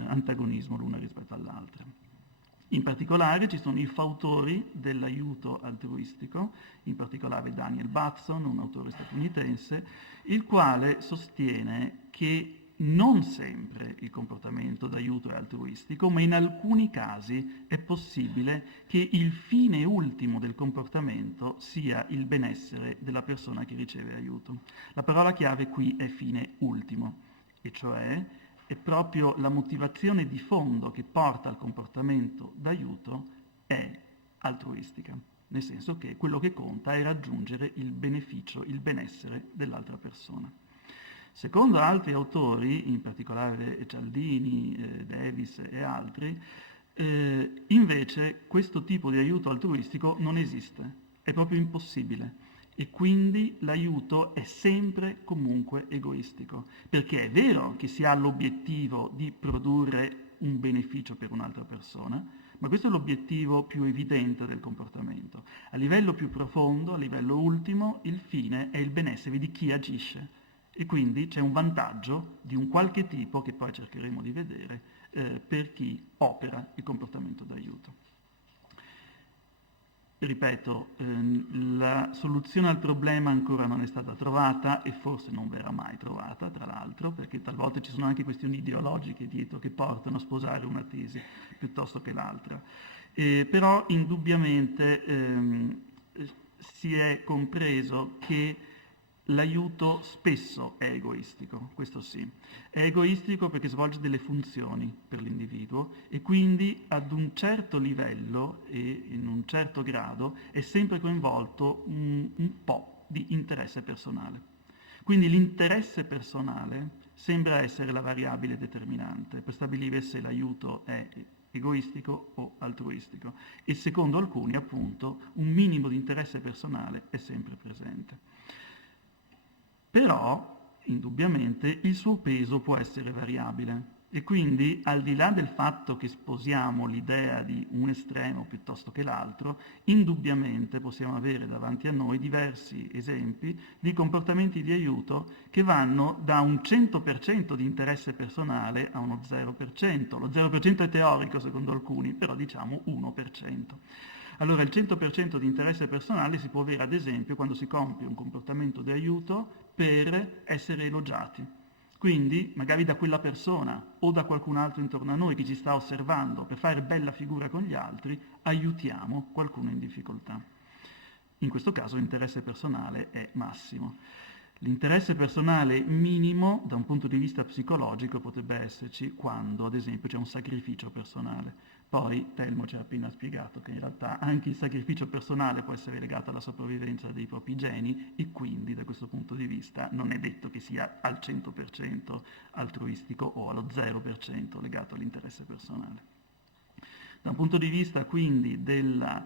antagonismo l'una rispetto all'altra. In particolare ci sono i fautori dell'aiuto altruistico, in particolare Daniel Batson, un autore statunitense, il quale sostiene che non sempre il comportamento d'aiuto è altruistico, ma in alcuni casi è possibile che il fine ultimo del comportamento sia il benessere della persona che riceve aiuto. La parola chiave qui è fine ultimo, e cioè è proprio la motivazione di fondo che porta al comportamento d'aiuto è altruistica, nel senso che quello che conta è raggiungere il beneficio, il benessere dell'altra persona. Secondo altri autori, in particolare Cialdini, Davis e altri, invece questo tipo di aiuto altruistico non esiste, è proprio impossibile. E quindi l'aiuto è sempre comunque egoistico, perché è vero che si ha l'obiettivo di produrre un beneficio per un'altra persona, ma questo è l'obiettivo più evidente del comportamento. A livello più profondo, a livello ultimo, il fine è il benessere di chi agisce e quindi c'è un vantaggio di un qualche tipo, che poi cercheremo di vedere, per chi opera il comportamento d'aiuto. Ripeto, la soluzione al problema ancora non è stata trovata e forse non verrà mai trovata, tra l'altro, perché talvolta ci sono anche questioni ideologiche dietro che portano a sposare una tesi piuttosto che l'altra. Però indubbiamente si è compreso che l'aiuto spesso è egoistico, questo sì. È egoistico perché svolge delle funzioni per l'individuo e quindi ad un certo livello e in un certo grado è sempre coinvolto un po' di interesse personale. Quindi l'interesse personale sembra essere la variabile determinante per stabilire se l'aiuto è egoistico o altruistico e secondo alcuni appunto un minimo di interesse personale è sempre presente. Però, indubbiamente, il suo peso può essere variabile E quindi, al di là del fatto che sposiamo l'idea di un estremo piuttosto che l'altro, indubbiamente possiamo avere davanti a noi diversi esempi di comportamenti di aiuto che vanno da un 100% di interesse personale a uno 0%. Lo 0% è teorico secondo alcuni, però diciamo 1%. Allora il 100% di interesse personale si può avere ad esempio quando si compie un comportamento di aiuto per essere elogiati. Quindi, magari da quella persona o da qualcun altro intorno a noi che ci sta osservando per fare bella figura con gli altri, aiutiamo qualcuno in difficoltà. In questo caso l'interesse personale è massimo. L'interesse personale minimo, da un punto di vista psicologico, potrebbe esserci quando, ad esempio, c'è un sacrificio personale. Poi Telmo ci ha appena spiegato che in realtà anche il sacrificio personale può essere legato alla sopravvivenza dei propri geni e quindi da questo punto di vista non è detto che sia al 100% altruistico o allo 0% legato all'interesse personale. Da un punto di vista quindi della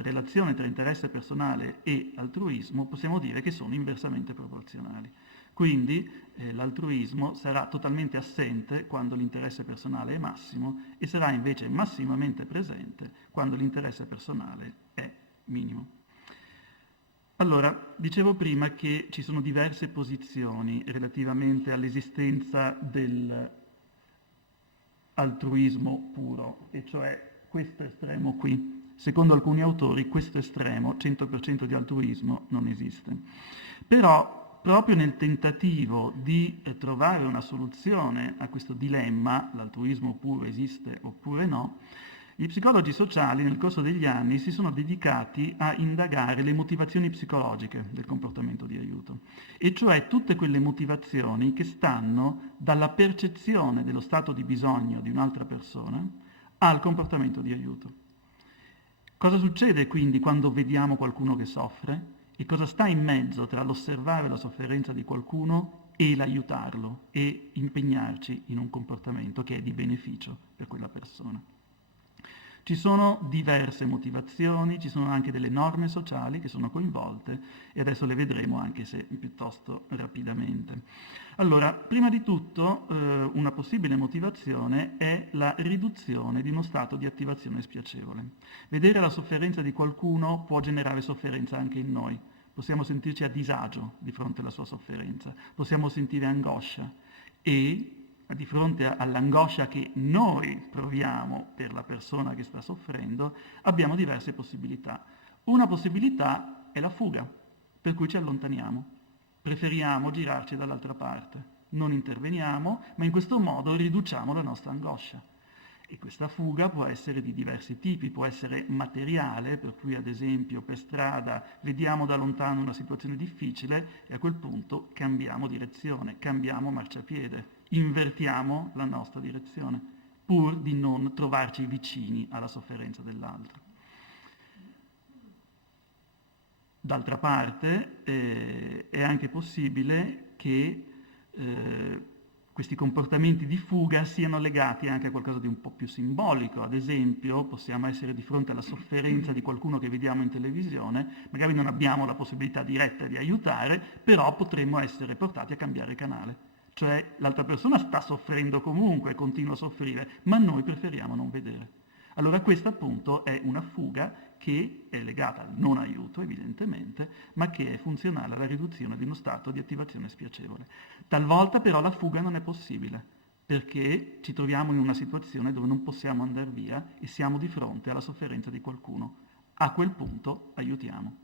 relazione tra interesse personale e altruismo possiamo dire che sono inversamente proporzionali. Quindi l'altruismo sarà totalmente assente quando l'interesse personale è massimo e sarà invece massimamente presente quando l'interesse personale è minimo. Allora, dicevo prima che ci sono diverse posizioni relativamente all'esistenza dell'altruismo puro, e cioè questo estremo qui. Secondo alcuni autori questo estremo, 100% di altruismo, non esiste. Però proprio nel tentativo di trovare una soluzione a questo dilemma, l'altruismo puro esiste oppure no, gli psicologi sociali nel corso degli anni si sono dedicati a indagare le motivazioni psicologiche del comportamento di aiuto, e cioè tutte quelle motivazioni che stanno dalla percezione dello stato di bisogno di un'altra persona al comportamento di aiuto. Cosa succede quindi quando vediamo qualcuno che soffre? E cosa sta in mezzo tra l'osservare la sofferenza di qualcuno e l'aiutarlo e impegnarci in un comportamento che è di beneficio per quella persona? Ci sono diverse motivazioni, ci sono anche delle norme sociali che sono coinvolte e adesso le vedremo anche se piuttosto rapidamente. Allora, prima di tutto una possibile motivazione è la riduzione di uno stato di attivazione spiacevole. Vedere la sofferenza di qualcuno può generare sofferenza anche in noi. Possiamo sentirci a disagio di fronte alla sua sofferenza, possiamo sentire angoscia e di fronte all'angoscia che noi proviamo per la persona che sta soffrendo, abbiamo diverse possibilità. Una possibilità è la fuga, per cui ci allontaniamo, preferiamo girarci dall'altra parte, non interveniamo, ma in questo modo riduciamo la nostra angoscia. E questa fuga può essere di diversi tipi, può essere materiale, per cui ad esempio per strada vediamo da lontano una situazione difficile e a quel punto cambiamo direzione, cambiamo marciapiede, invertiamo la nostra direzione, pur di non trovarci vicini alla sofferenza dell'altro. D'altra parte è anche possibile che questi comportamenti di fuga siano legati anche a qualcosa di un po' più simbolico. Ad esempio, possiamo essere di fronte alla sofferenza di qualcuno che vediamo in televisione, magari non abbiamo la possibilità diretta di aiutare, però potremmo essere portati a cambiare canale. Cioè l'altra persona sta soffrendo comunque, continua a soffrire, ma noi preferiamo non vedere. Allora questa appunto è una fuga che è legata al non aiuto, evidentemente, ma che è funzionale alla riduzione di uno stato di attivazione spiacevole. Talvolta però la fuga non è possibile, perché ci troviamo in una situazione dove non possiamo andare via e siamo di fronte alla sofferenza di qualcuno. A quel punto aiutiamo.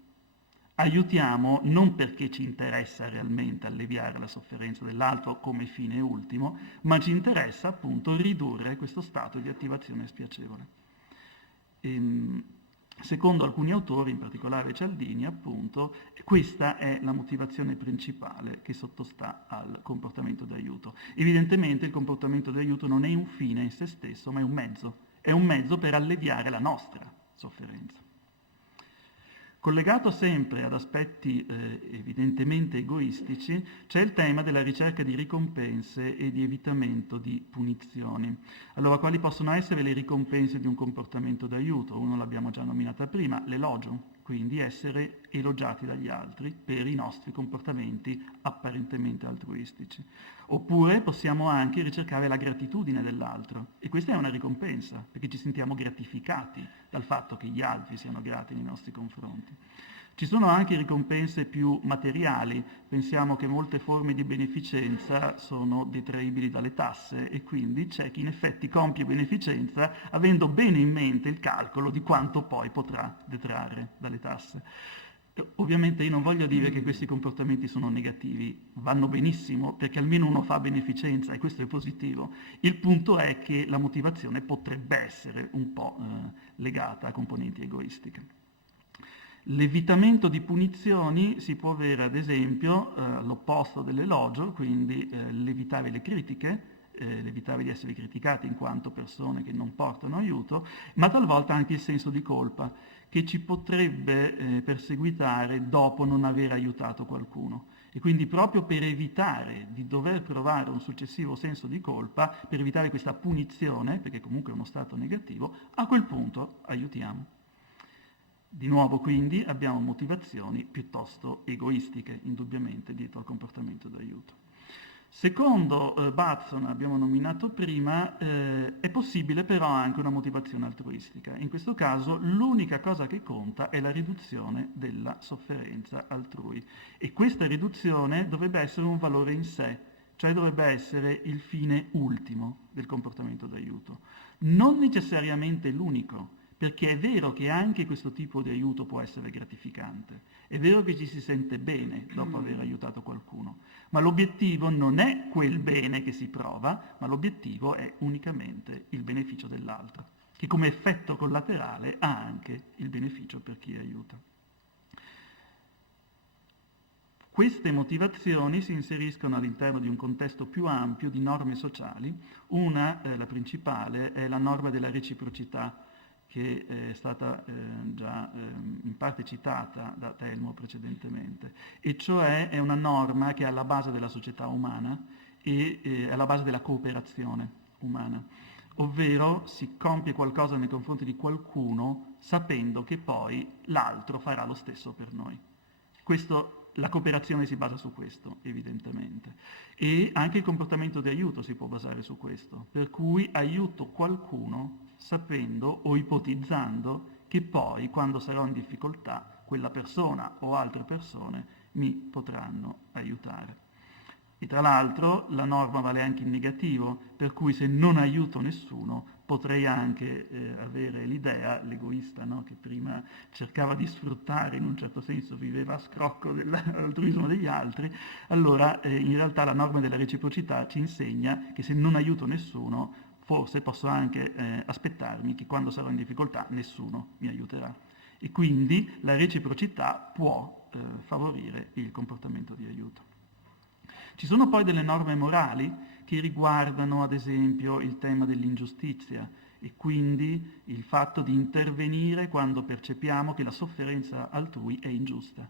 Aiutiamo non perché ci interessa realmente alleviare la sofferenza dell'altro come fine ultimo, ma ci interessa appunto ridurre questo stato di attivazione spiacevole. Secondo alcuni autori, in particolare Cialdini, appunto, questa è la motivazione principale che sottostà al comportamento di aiuto. Evidentemente il comportamento di aiuto non è un fine in se stesso, ma è un mezzo per alleviare la nostra sofferenza. Collegato sempre ad aspetti evidentemente egoistici, c'è il tema della ricerca di ricompense e di evitamento di punizioni. Allora, quali possono essere le ricompense di un comportamento d'aiuto? Uno l'abbiamo già nominata prima, l'elogio. quindi essere elogiati dagli altri per i nostri comportamenti apparentemente altruistici. Oppure possiamo anche ricercare la gratitudine dell'altro, e questa è una ricompensa, perché ci sentiamo gratificati dal fatto che gli altri siano grati nei nostri confronti. Ci sono anche ricompense più materiali, pensiamo che molte forme di beneficenza sono detraibili dalle tasse e quindi c'è chi in effetti compie beneficenza avendo bene in mente il calcolo di quanto poi potrà detrarre dalle tasse. Ovviamente io non voglio dire che questi comportamenti sono negativi, vanno benissimo perché almeno uno fa beneficenza e questo è positivo. Il punto è che la motivazione potrebbe essere un po' legata a componenti egoistiche. L'evitamento di punizioni si può avere ad esempio l'opposto dell'elogio, quindi l'evitare le critiche, l'evitare di essere criticati in quanto persone che non portano aiuto, ma talvolta anche il senso di colpa che ci potrebbe perseguitare dopo non aver aiutato qualcuno. E quindi proprio per evitare di dover provare un successivo senso di colpa, per evitare questa punizione, perché comunque è uno stato negativo, a quel punto aiutiamo. Di nuovo quindi abbiamo motivazioni piuttosto egoistiche, indubbiamente, dietro al comportamento d'aiuto. Secondo Batson, abbiamo nominato prima, è possibile però anche una motivazione altruistica. In questo caso l'unica cosa che conta è la riduzione della sofferenza altrui e questa riduzione dovrebbe essere un valore in sé, cioè dovrebbe essere il fine ultimo del comportamento d'aiuto. Non necessariamente l'unico, perché è vero che anche questo tipo di aiuto può essere gratificante, è vero che ci si sente bene dopo aver aiutato qualcuno, ma l'obiettivo non è quel bene che si prova, ma l'obiettivo è unicamente il beneficio dell'altro, che come effetto collaterale ha anche il beneficio per chi aiuta. Queste motivazioni si inseriscono all'interno di un contesto più ampio di norme sociali. Una, la principale, è la norma della reciprocità, che è stata già in parte citata da Telmo precedentemente, e cioè è una norma che è alla base della società umana e è alla base della cooperazione umana, ovvero si compie qualcosa nei confronti di qualcuno sapendo che poi l'altro farà lo stesso per noi. La cooperazione si basa su questo, evidentemente, e anche il comportamento di aiuto si può basare su questo, per cui aiuto qualcuno sapendo o ipotizzando che poi, quando sarò in difficoltà, quella persona o altre persone mi potranno aiutare. E tra l'altro la norma vale anche in negativo, per cui se non aiuto nessuno potrei anche avere l'idea, l'egoista, no? Che prima cercava di sfruttare, in un certo senso viveva a scrocco dell'altruismo degli altri, allora in realtà la norma della reciprocità ci insegna che se non aiuto nessuno forse posso anche aspettarmi che quando sarò in difficoltà nessuno mi aiuterà. E quindi la reciprocità può favorire il comportamento di aiuto. Ci sono poi delle norme morali che riguardano ad esempio il tema dell'ingiustizia e quindi il fatto di intervenire quando percepiamo che la sofferenza altrui è ingiusta.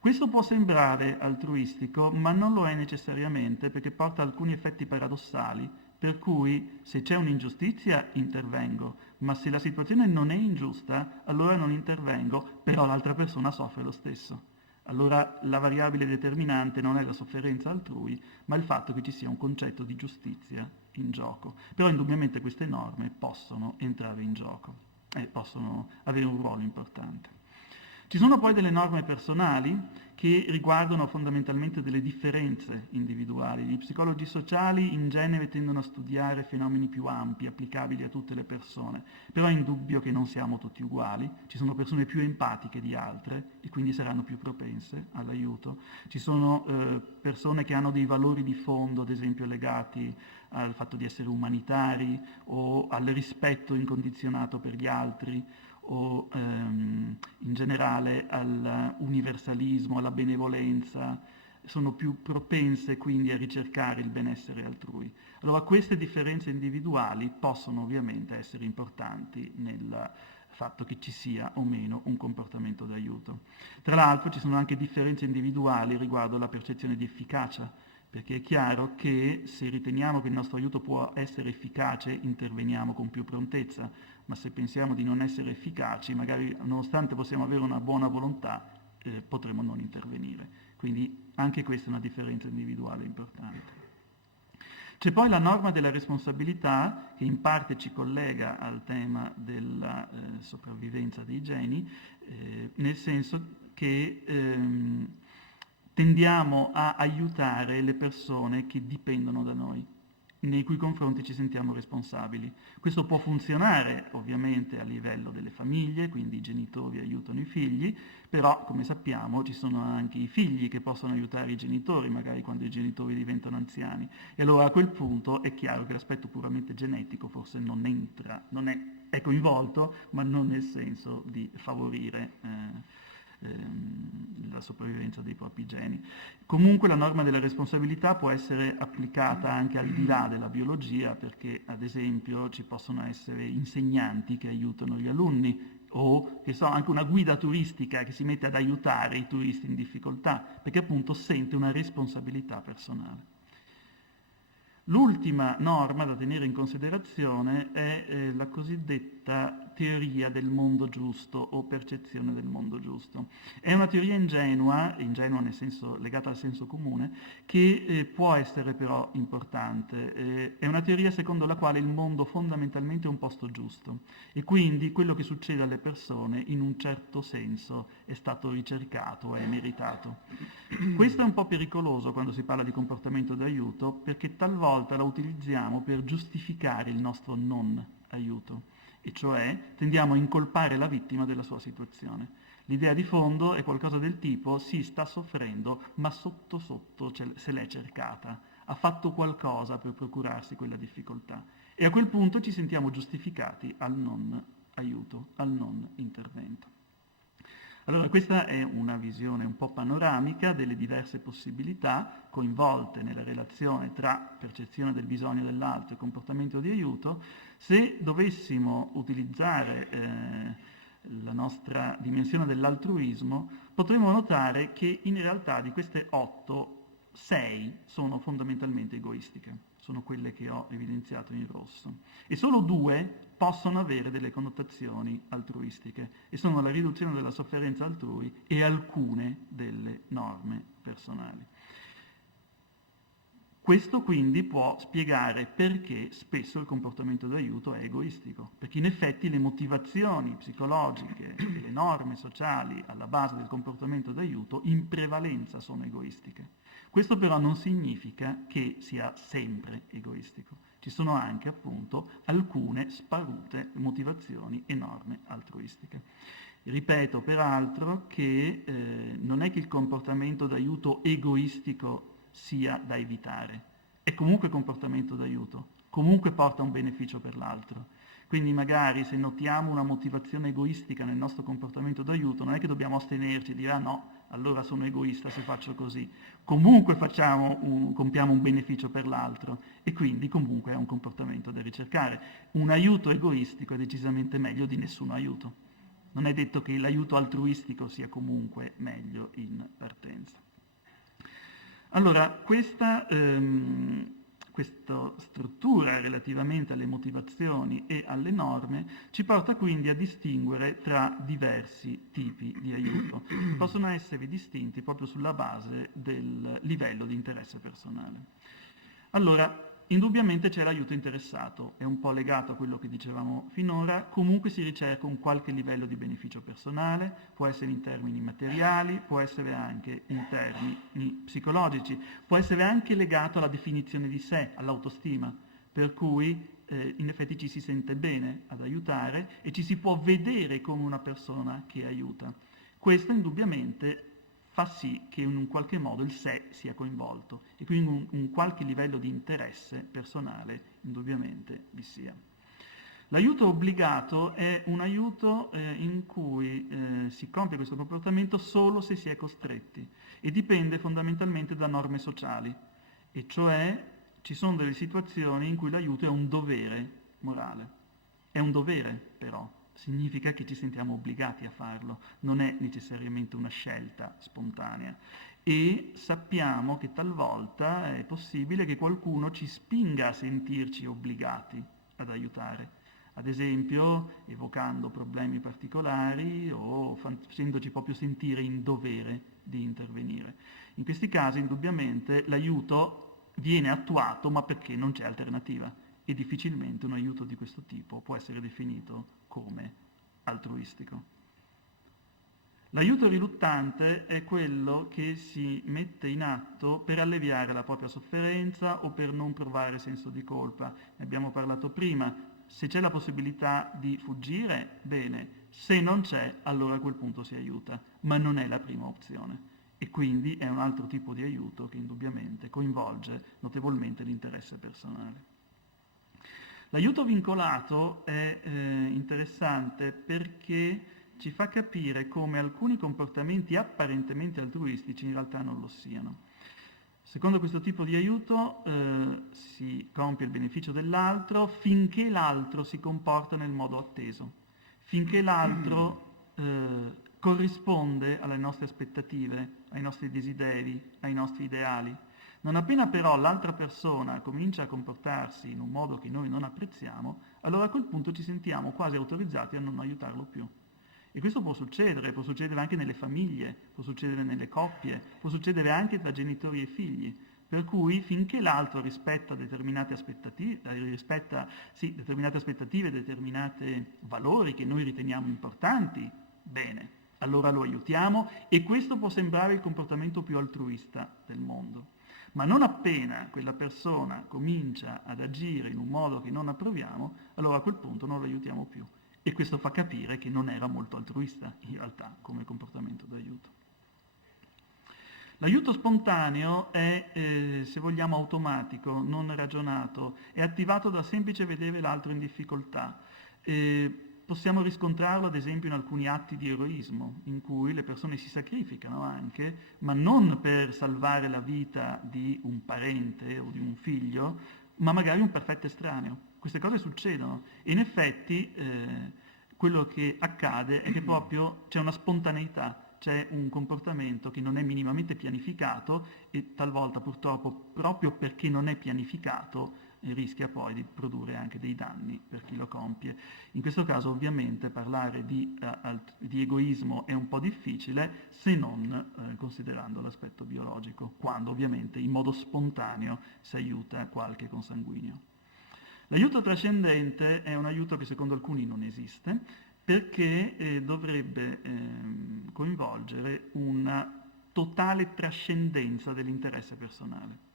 Questo può sembrare altruistico, ma non lo è necessariamente perché porta alcuni effetti paradossali, per cui se c'è un'ingiustizia intervengo, ma se la situazione non è ingiusta, allora non intervengo, però l'altra persona soffre lo stesso. Allora la variabile determinante non è la sofferenza altrui, ma il fatto che ci sia un concetto di giustizia in gioco. Però indubbiamente queste norme possono entrare in gioco e possono avere un ruolo importante. Ci sono poi delle norme personali che riguardano fondamentalmente delle differenze individuali. Gli psicologi sociali in genere tendono a studiare fenomeni più ampi, applicabili a tutte le persone, però è indubbio che non siamo tutti uguali, ci sono persone più empatiche di altre e quindi saranno più propense all'aiuto, ci sono persone che hanno dei valori di fondo, ad esempio legati al fatto di essere umanitari o al rispetto incondizionato per gli altri, o in generale all'universalismo, alla benevolenza, sono più propense quindi a ricercare il benessere altrui. Allora queste differenze individuali possono ovviamente essere importanti nel fatto che ci sia o meno un comportamento d'aiuto. Tra l'altro ci sono anche differenze individuali riguardo alla percezione di efficacia, perché è chiaro che se riteniamo che il nostro aiuto può essere efficace interveniamo con più prontezza, ma se pensiamo di non essere efficaci, magari nonostante possiamo avere una buona volontà, potremo non intervenire. Quindi anche questa è una differenza individuale importante. C'è poi la norma della responsabilità, che in parte ci collega al tema della sopravvivenza dei geni, nel senso che tendiamo a aiutare le persone che dipendono da noi, nei cui confronti ci sentiamo responsabili. Questo può funzionare ovviamente a livello delle famiglie, quindi i genitori aiutano i figli, però come sappiamo ci sono anche i figli che possono aiutare i genitori, magari quando i genitori diventano anziani. E allora a quel punto è chiaro che l'aspetto puramente genetico forse non entra, è coinvolto, ma non nel senso di favorire la sopravvivenza dei propri geni. Comunque la norma della responsabilità può essere applicata anche al di là della biologia, perché ad esempio ci possono essere insegnanti che aiutano gli alunni o che so, anche una guida turistica che si mette ad aiutare i turisti in difficoltà, perché appunto sente una responsabilità personale. L'ultima norma da tenere in considerazione è la cosiddetta teoria del mondo giusto o percezione del mondo giusto. È una teoria ingenua nel senso legata al senso comune, che può essere però importante. È una teoria secondo la quale il mondo fondamentalmente è un posto giusto e quindi quello che succede alle persone in un certo senso è stato ricercato, è meritato. Questo è un po' pericoloso quando si parla di comportamento d'aiuto, perché talvolta la utilizziamo per giustificare il nostro non aiuto, e cioè tendiamo a incolpare la vittima della sua situazione. L'idea di fondo è qualcosa del tipo: sì, sta soffrendo, ma sotto sotto se l'è cercata, ha fatto qualcosa per procurarsi quella difficoltà. E a quel punto ci sentiamo giustificati al non aiuto, al non intervento. Allora questa è una visione un po' panoramica delle diverse possibilità coinvolte nella relazione tra percezione del bisogno dell'altro e comportamento di aiuto. Se dovessimo utilizzare la nostra dimensione dell'altruismo, potremmo notare che in realtà di queste 8, 6 sono fondamentalmente egoistiche, sono quelle che ho evidenziato in rosso, e solo 2 possono avere delle connotazioni altruistiche, e sono la riduzione della sofferenza altrui e alcune delle norme personali. Questo quindi può spiegare perché spesso il comportamento d'aiuto è egoistico, perché in effetti le motivazioni psicologiche e le norme sociali alla base del comportamento d'aiuto in prevalenza sono egoistiche. Questo però non significa che sia sempre egoistico. Ci sono anche appunto alcune sparute motivazioni e norme altruistiche. Ripeto peraltro che non è che il comportamento d'aiuto egoistico sia da evitare, è comunque comportamento d'aiuto, comunque porta un beneficio per l'altro. Quindi magari se notiamo una motivazione egoistica nel nostro comportamento d'aiuto, non è che dobbiamo astenerci e dire: ah no, allora sono egoista se faccio così. Comunque compiamo un beneficio per l'altro e quindi comunque è un comportamento da ricercare. Un aiuto egoistico è decisamente meglio di nessun aiuto. Non è detto che l'aiuto altruistico sia comunque meglio in partenza. Allora, questa struttura relativamente alle motivazioni e alle norme ci porta quindi a distinguere tra diversi tipi di aiuto. Possono essere distinti proprio sulla base del livello di interesse personale. Allora, indubbiamente c'è l'aiuto interessato, è un po' legato a quello che dicevamo finora, comunque si ricerca un qualche livello di beneficio personale, può essere in termini materiali, può essere anche in termini psicologici, può essere anche legato alla definizione di sé, all'autostima, per cui in effetti ci si sente bene ad aiutare e ci si può vedere come una persona che aiuta. Questo indubbiamente fa sì che in un qualche modo il sé sia coinvolto e quindi un qualche livello di interesse personale indubbiamente vi sia. L'aiuto obbligato è un aiuto in cui si compie questo comportamento solo se si è costretti e dipende fondamentalmente da norme sociali, e cioè ci sono delle situazioni in cui l'aiuto è un dovere morale. È un dovere però. Significa che ci sentiamo obbligati a farlo, non è necessariamente una scelta spontanea. E sappiamo che talvolta è possibile che qualcuno ci spinga a sentirci obbligati ad aiutare. ad esempio evocando problemi particolari o facendoci proprio sentire in dovere di intervenire. In questi casi indubbiamente l'aiuto viene attuato ma perché non c'è alternativa e difficilmente un aiuto di questo tipo può essere definito come altruistico. L'aiuto riluttante è quello che si mette in atto per alleviare la propria sofferenza o per non provare senso di colpa. Ne abbiamo parlato prima. Se c'è la possibilità di fuggire, bene. Se non c'è, allora a quel punto si aiuta, ma non è la prima opzione. E quindi è un altro tipo di aiuto che indubbiamente coinvolge notevolmente l'interesse personale. L'aiuto vincolato è interessante perché ci fa capire come alcuni comportamenti apparentemente altruistici in realtà non lo siano. Secondo questo tipo di aiuto si compie il beneficio dell'altro finché l'altro si comporta nel modo atteso, finché l'altro corrisponde alle nostre aspettative, ai nostri desideri, ai nostri ideali. Non appena però l'altra persona comincia a comportarsi in un modo che noi non apprezziamo, allora a quel punto ci sentiamo quasi autorizzati a non aiutarlo più. E questo può succedere anche nelle famiglie, può succedere nelle coppie, può succedere anche tra genitori e figli. Per cui finché l'altro rispetta determinate aspettative, determinati valori che noi riteniamo importanti, bene, allora lo aiutiamo e questo può sembrare il comportamento più altruista del mondo. Ma non appena quella persona comincia ad agire in un modo che non approviamo, allora a quel punto non lo aiutiamo più. E questo fa capire che non era molto altruista in realtà come comportamento d'aiuto. L'aiuto spontaneo è, se vogliamo, automatico, non ragionato, è attivato dal semplice vedere l'altro in difficoltà. Possiamo riscontrarlo ad esempio in alcuni atti di eroismo, in cui le persone si sacrificano anche, ma non per salvare la vita di un parente o di un figlio, ma magari un perfetto estraneo. Queste cose succedono e in effetti quello che accade è che proprio c'è una spontaneità, c'è un comportamento che non è minimamente pianificato e talvolta purtroppo proprio perché non è pianificato rischia poi di produrre anche dei danni per chi lo compie. In questo caso ovviamente parlare di egoismo è un po' difficile se non considerando l'aspetto biologico, quando ovviamente in modo spontaneo si aiuta qualche consanguineo. L'aiuto trascendente è un aiuto che secondo alcuni non esiste perché dovrebbe coinvolgere una totale trascendenza dell'interesse personale.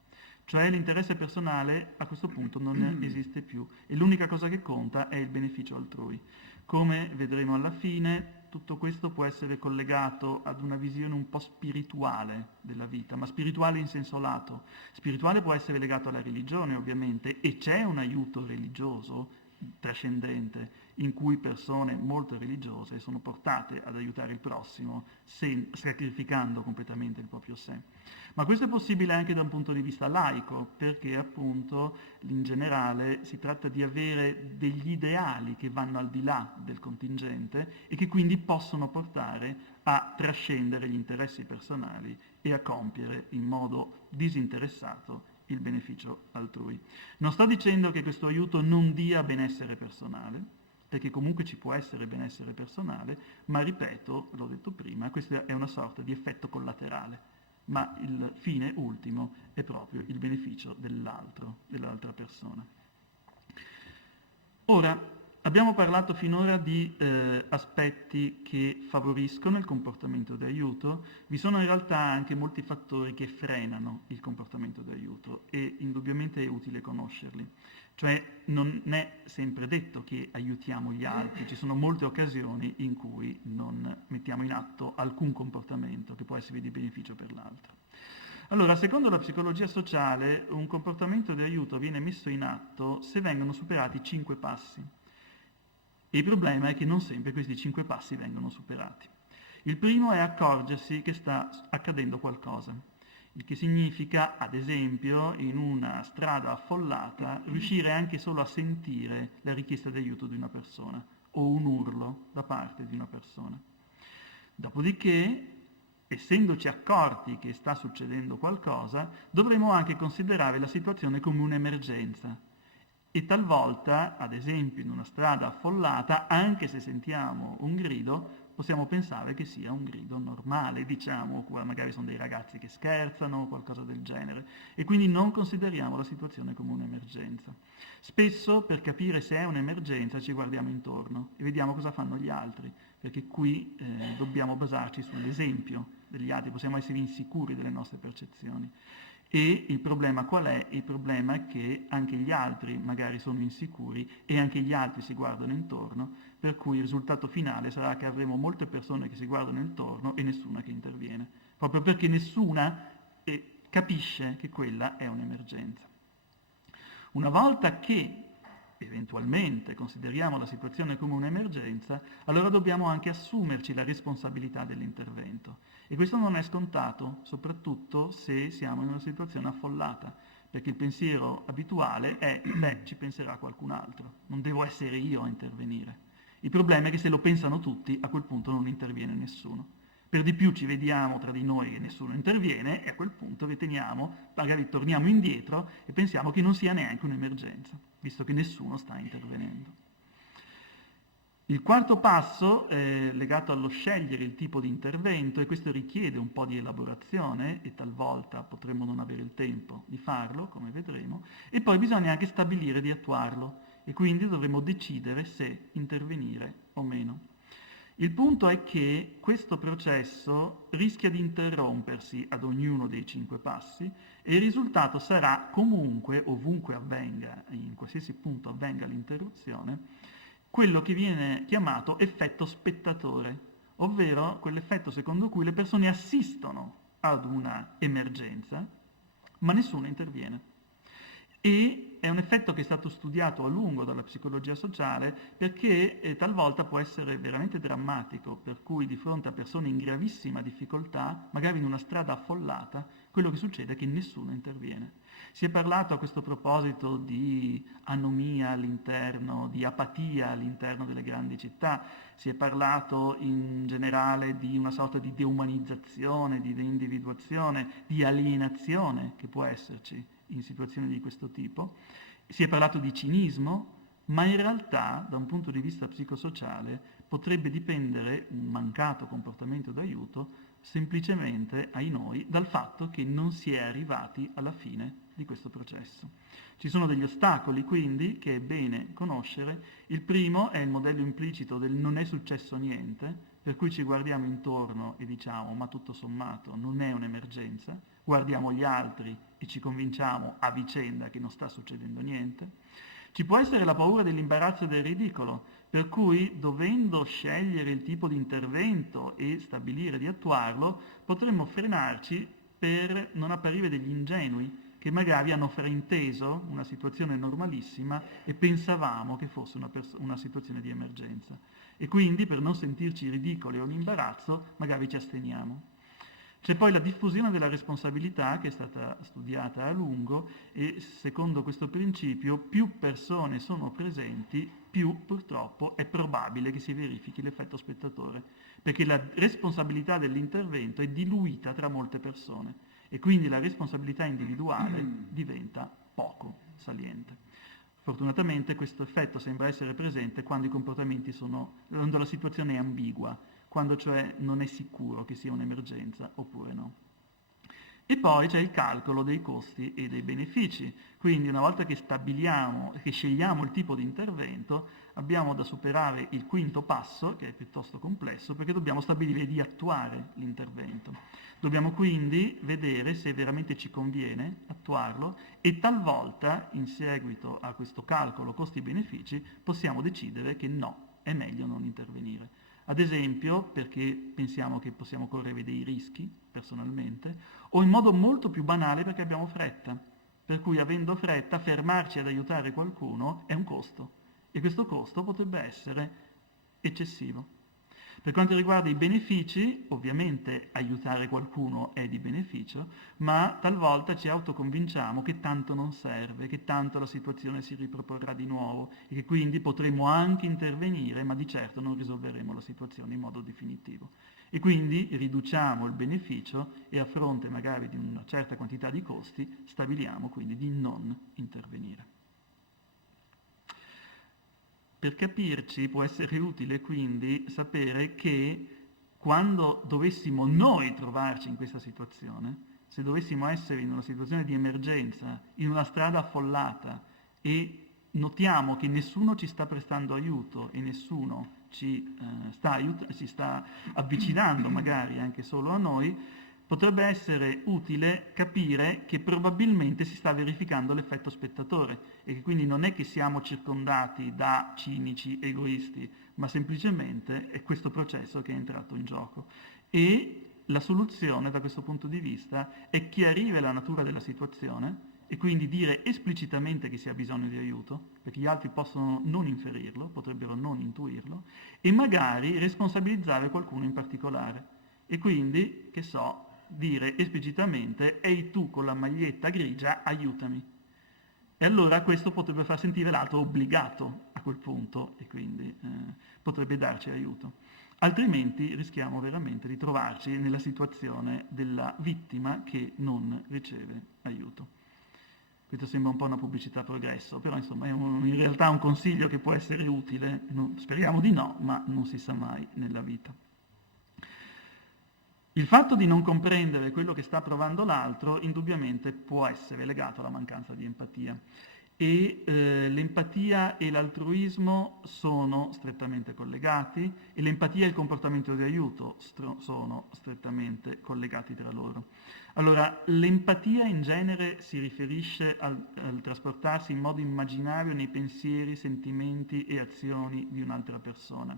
Cioè l'interesse personale a questo punto non esiste più e l'unica cosa che conta è il beneficio altrui. Come vedremo alla fine, tutto questo può essere collegato ad una visione un po' spirituale della vita, ma spirituale in senso lato. Spirituale può essere legato alla religione ovviamente e c'è un aiuto religioso trascendente in cui persone molto religiose sono portate ad aiutare il prossimo sacrificando completamente il proprio sé. Ma questo è possibile anche da un punto di vista laico, perché appunto in generale si tratta di avere degli ideali che vanno al di là del contingente e che quindi possono portare a trascendere gli interessi personali e a compiere in modo disinteressato il beneficio altrui. Non sto dicendo che questo aiuto non dia benessere personale, perché comunque ci può essere benessere personale, ma ripeto, l'ho detto prima, questa è una sorta di effetto collaterale, ma il fine ultimo è proprio il beneficio dell'altra persona. Ora, abbiamo parlato finora di aspetti che favoriscono il comportamento di aiuto, vi sono in realtà anche molti fattori che frenano il comportamento di aiuto e indubbiamente è utile conoscerli. Cioè non è sempre detto che aiutiamo gli altri, ci sono molte occasioni in cui non mettiamo in atto alcun comportamento che può essere di beneficio per l'altro. Allora, secondo la psicologia sociale, un comportamento di aiuto viene messo in atto se vengono superati 5 passi. E il problema è che non sempre questi 5 passi vengono superati. Il primo è accorgersi che sta accadendo qualcosa. Il che significa, ad esempio, in una strada affollata, riuscire anche solo a sentire la richiesta di aiuto di una persona o un urlo da parte di una persona. Dopodiché, essendoci accorti che sta succedendo qualcosa, dovremo anche considerare la situazione come un'emergenza E talvolta, ad esempio, in una strada affollata, anche se sentiamo un grido, possiamo pensare che sia un grido normale, diciamo, magari sono dei ragazzi che scherzano o qualcosa del genere, e quindi non consideriamo la situazione come un'emergenza. Spesso per capire se è un'emergenza ci guardiamo intorno e vediamo cosa fanno gli altri, perché qui dobbiamo basarci sull'esempio degli altri, possiamo essere insicuri delle nostre percezioni. E il problema qual è? Il problema è che anche gli altri magari sono insicuri e anche gli altri si guardano intorno, per cui il risultato finale sarà che avremo molte persone che si guardano intorno e nessuna che interviene, proprio perché nessuna capisce che quella è un'emergenza. Una volta che eventualmente consideriamo la situazione come un'emergenza, allora dobbiamo anche assumerci la responsabilità dell'intervento. E questo non è scontato, soprattutto se siamo in una situazione affollata, perché il pensiero abituale è, ci penserà qualcun altro, non devo essere io a intervenire. Il problema è che se lo pensano tutti, a quel punto non interviene nessuno. Per di più ci vediamo tra di noi che nessuno interviene e a quel punto riteniamo, magari torniamo indietro e pensiamo che non sia neanche un'emergenza, visto che nessuno sta intervenendo. Il quarto passo è legato allo scegliere il tipo di intervento e questo richiede un po' di elaborazione e talvolta potremmo non avere il tempo di farlo, come vedremo, e poi bisogna anche stabilire di attuarlo e quindi dovremo decidere se intervenire o meno. Il punto è che questo processo rischia di interrompersi ad ognuno dei 5 passi e il risultato sarà comunque, ovunque avvenga, in qualsiasi punto avvenga l'interruzione, quello che viene chiamato effetto spettatore, ovvero quell'effetto secondo cui le persone assistono ad una emergenza, ma nessuno interviene. E è un effetto che è stato studiato a lungo dalla psicologia sociale perché talvolta può essere veramente drammatico, per cui di fronte a persone in gravissima difficoltà, magari in una strada affollata, quello che succede è che nessuno interviene. Si è parlato a questo proposito di anomia all'interno, di apatia all'interno delle grandi città, si è parlato in generale di una sorta di deumanizzazione, di deindividuazione, di alienazione che può esserci in situazioni di questo tipo. Si è parlato di cinismo, ma in realtà, da un punto di vista psicosociale, potrebbe dipendere un mancato comportamento d'aiuto semplicemente ai noi dal fatto che non si è arrivati alla fine di questo processo. Ci sono degli ostacoli quindi che è bene conoscere. Il primo è il modello implicito del non è successo niente, per cui ci guardiamo intorno e diciamo ma tutto sommato non è un'emergenza, guardiamo gli altri e ci convinciamo a vicenda che non sta succedendo niente. Ci può essere la paura dell'imbarazzo e del ridicolo, per cui dovendo scegliere il tipo di intervento e stabilire di attuarlo, potremmo frenarci per non apparire degli ingenui che magari hanno frainteso una situazione normalissima e pensavamo che fosse una situazione di emergenza. E quindi per non sentirci ridicoli o in imbarazzo magari ci asteniamo. C'è poi la diffusione della responsabilità che è stata studiata a lungo e secondo questo principio più persone sono presenti, più purtroppo è probabile che si verifichi l'effetto spettatore, perché la responsabilità dell'intervento è diluita tra molte persone e quindi la responsabilità individuale diventa poco saliente. Fortunatamente questo effetto sembra essere presente quando i comportamenti quando la situazione è ambigua, quando cioè non è sicuro che sia un'emergenza oppure no. E poi c'è il calcolo dei costi e dei benefici, quindi una volta che scegliamo il tipo di intervento, abbiamo da superare il quinto passo, che è piuttosto complesso, perché dobbiamo stabilire di attuare l'intervento. Dobbiamo quindi vedere se veramente ci conviene attuarlo e talvolta, in seguito a questo calcolo costi-benefici, possiamo decidere che no, è meglio non intervenire. Ad esempio perché pensiamo che possiamo correre dei rischi, personalmente, o in modo molto più banale perché abbiamo fretta, per cui avendo fretta fermarci ad aiutare qualcuno è un costo e questo costo potrebbe essere eccessivo. Per quanto riguarda i benefici, ovviamente aiutare qualcuno è di beneficio, ma talvolta ci autoconvinciamo che tanto non serve, che tanto la situazione si riproporrà di nuovo e che quindi potremo anche intervenire, ma di certo non risolveremo la situazione in modo definitivo. E quindi riduciamo il beneficio e a fronte magari di una certa quantità di costi stabiliamo quindi di non intervenire. Per capirci può essere utile quindi sapere che quando dovessimo noi trovarci in questa situazione, se dovessimo essere in una situazione di emergenza, in una strada affollata e notiamo che nessuno ci sta prestando aiuto e nessuno ci sta avvicinando magari anche solo a noi, potrebbe essere utile capire che probabilmente si sta verificando l'effetto spettatore e che quindi non è che siamo circondati da cinici egoisti, ma semplicemente è questo processo che è entrato in gioco. E la soluzione da questo punto di vista è chiarire la natura della situazione e quindi dire esplicitamente che si ha bisogno di aiuto, perché gli altri possono non inferirlo, potrebbero non intuirlo, e magari responsabilizzare qualcuno in particolare. E quindi, che so, dire esplicitamente «Ehi tu con la maglietta grigia, aiutami». E allora questo potrebbe far sentire l'altro obbligato a quel punto e quindi potrebbe darci aiuto. Altrimenti rischiamo veramente di trovarci nella situazione della vittima che non riceve aiuto. Questo sembra un po' una pubblicità progresso, però insomma è in realtà un consiglio che può essere utile, speriamo di no, ma non si sa mai nella vita. Il fatto di non comprendere quello che sta provando l'altro indubbiamente può essere legato alla mancanza di empatia e l'empatia e l'altruismo sono strettamente collegati e l'empatia e il comportamento di aiuto sono strettamente collegati tra loro. Allora, l'empatia in genere si riferisce al trasportarsi in modo immaginario nei pensieri, sentimenti e azioni di un'altra persona.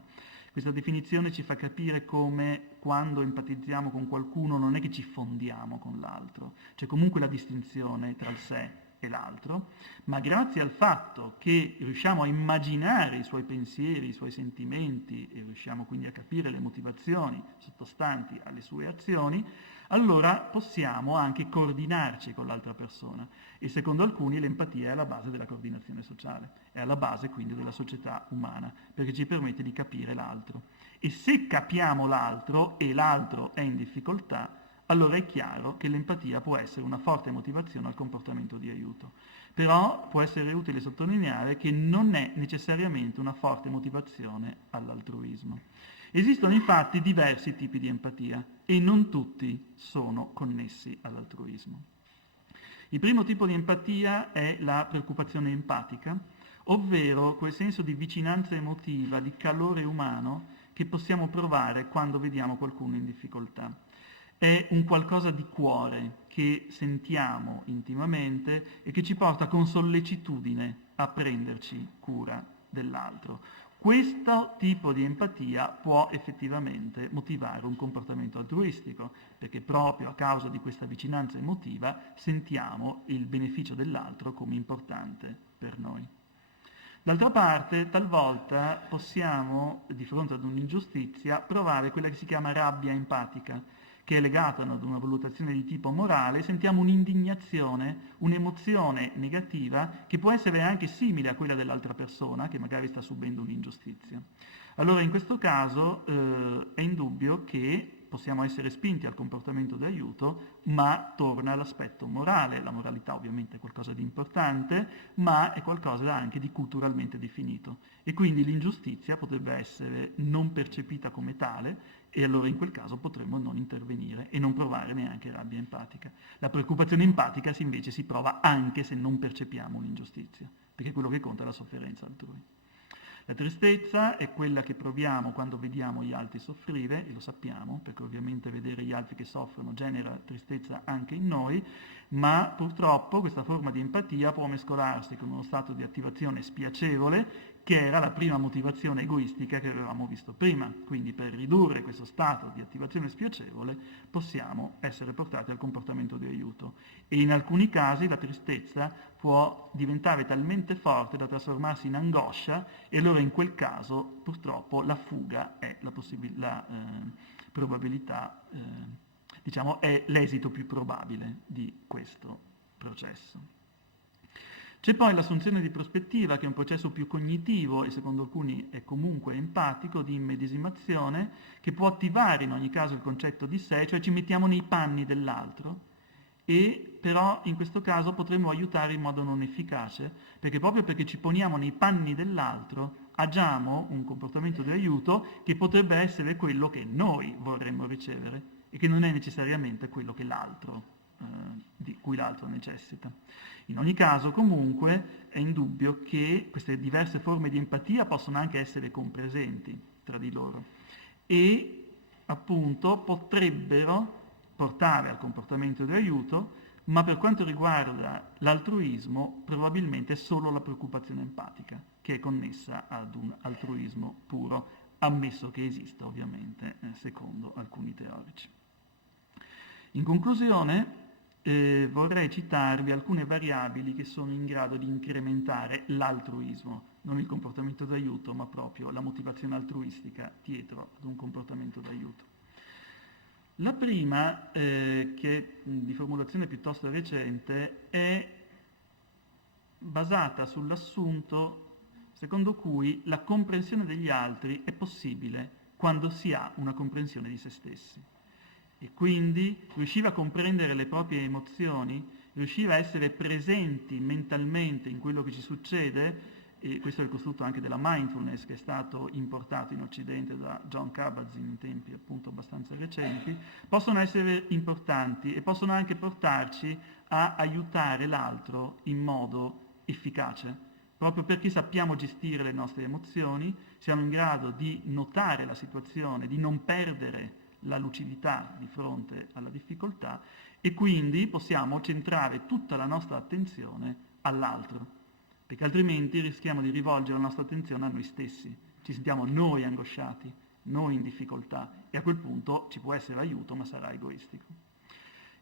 Questa definizione ci fa capire come quando empatizziamo con qualcuno non è che ci fondiamo con l'altro, c'è comunque la distinzione tra il sé e l'altro, ma grazie al fatto che riusciamo a immaginare i suoi pensieri, i suoi sentimenti e riusciamo quindi a capire le motivazioni sottostanti alle sue azioni, allora possiamo anche coordinarci con l'altra persona e secondo alcuni l'empatia è alla base della coordinazione sociale, è alla base quindi della società umana, perché ci permette di capire l'altro. E se capiamo l'altro e l'altro è in difficoltà, allora è chiaro che l'empatia può essere una forte motivazione al comportamento di aiuto. Però può essere utile sottolineare che non è necessariamente una forte motivazione all'altruismo. Esistono infatti diversi tipi di empatia e non tutti sono connessi all'altruismo. Il primo tipo di empatia è la preoccupazione empatica, ovvero quel senso di vicinanza emotiva, di calore umano che possiamo provare quando vediamo qualcuno in difficoltà. È un qualcosa di cuore che sentiamo intimamente e che ci porta con sollecitudine a prenderci cura dell'altro. Questo tipo di empatia può effettivamente motivare un comportamento altruistico, perché proprio a causa di questa vicinanza emotiva sentiamo il beneficio dell'altro come importante per noi. D'altra parte, talvolta possiamo, di fronte ad un'ingiustizia, provare quella che si chiama rabbia empatica, che è legata ad una valutazione di tipo morale, sentiamo un'indignazione, un'emozione negativa che può essere anche simile a quella dell'altra persona che magari sta subendo un'ingiustizia. Allora in questo caso è indubbio che possiamo essere spinti al comportamento di aiuto, ma torna all'aspetto morale. La moralità ovviamente è qualcosa di importante, ma è qualcosa anche di culturalmente definito. E quindi l'ingiustizia potrebbe essere non percepita come tale e allora in quel caso potremmo non intervenire e non provare neanche rabbia empatica. La preoccupazione empatica invece si prova anche se non percepiamo un'ingiustizia, perché quello che conta è la sofferenza altrui. La tristezza è quella che proviamo quando vediamo gli altri soffrire, e lo sappiamo, perché ovviamente vedere gli altri che soffrono genera tristezza anche in noi, ma purtroppo questa forma di empatia può mescolarsi con uno stato di attivazione spiacevole, che era la prima motivazione egoistica che avevamo visto prima. Quindi per ridurre questo stato di attivazione spiacevole possiamo essere portati al comportamento di aiuto. E in alcuni casi la tristezza può diventare talmente forte da trasformarsi in angoscia e allora in quel caso purtroppo la fuga è la probabilità, è l'esito più probabile di questo processo. C'è poi l'assunzione di prospettiva, che è un processo più cognitivo e secondo alcuni è comunque empatico, di immedesimazione, che può attivare in ogni caso il concetto di sé, cioè ci mettiamo nei panni dell'altro, e però in questo caso potremmo aiutare in modo non efficace, perché proprio perché ci poniamo nei panni dell'altro agiamo un comportamento di aiuto che potrebbe essere quello che noi vorremmo ricevere e che non è necessariamente quello che di cui l'altro necessita. In ogni caso, comunque, è indubbio che queste diverse forme di empatia possono anche essere compresenti tra di loro e appunto potrebbero portare al comportamento di aiuto, ma per quanto riguarda l'altruismo probabilmente è solo la preoccupazione empatica che è connessa ad un altruismo puro, ammesso che esista ovviamente secondo alcuni teorici. In conclusione vorrei citarvi alcune variabili che sono in grado di incrementare l'altruismo, non il comportamento d'aiuto, ma proprio la motivazione altruistica dietro ad un comportamento d'aiuto. La prima, che è di formulazione piuttosto recente, è basata sull'assunto secondo cui la comprensione degli altri è possibile quando si ha una comprensione di se stessi. E quindi riuscire a comprendere le proprie emozioni, riuscire a essere presenti mentalmente in quello che ci succede, e questo è il costrutto anche della mindfulness che è stato importato in Occidente da Jon Kabat-Zinn in tempi appunto abbastanza recenti, possono essere importanti e possono anche portarci a aiutare l'altro in modo efficace, proprio perché sappiamo gestire le nostre emozioni, siamo in grado di notare la situazione, di non perdere la lucidità di fronte alla difficoltà e quindi possiamo centrare tutta la nostra attenzione all'altro, perché altrimenti rischiamo di rivolgere la nostra attenzione a noi stessi, ci sentiamo noi angosciati, noi in difficoltà e a quel punto ci può essere aiuto ma sarà egoistico.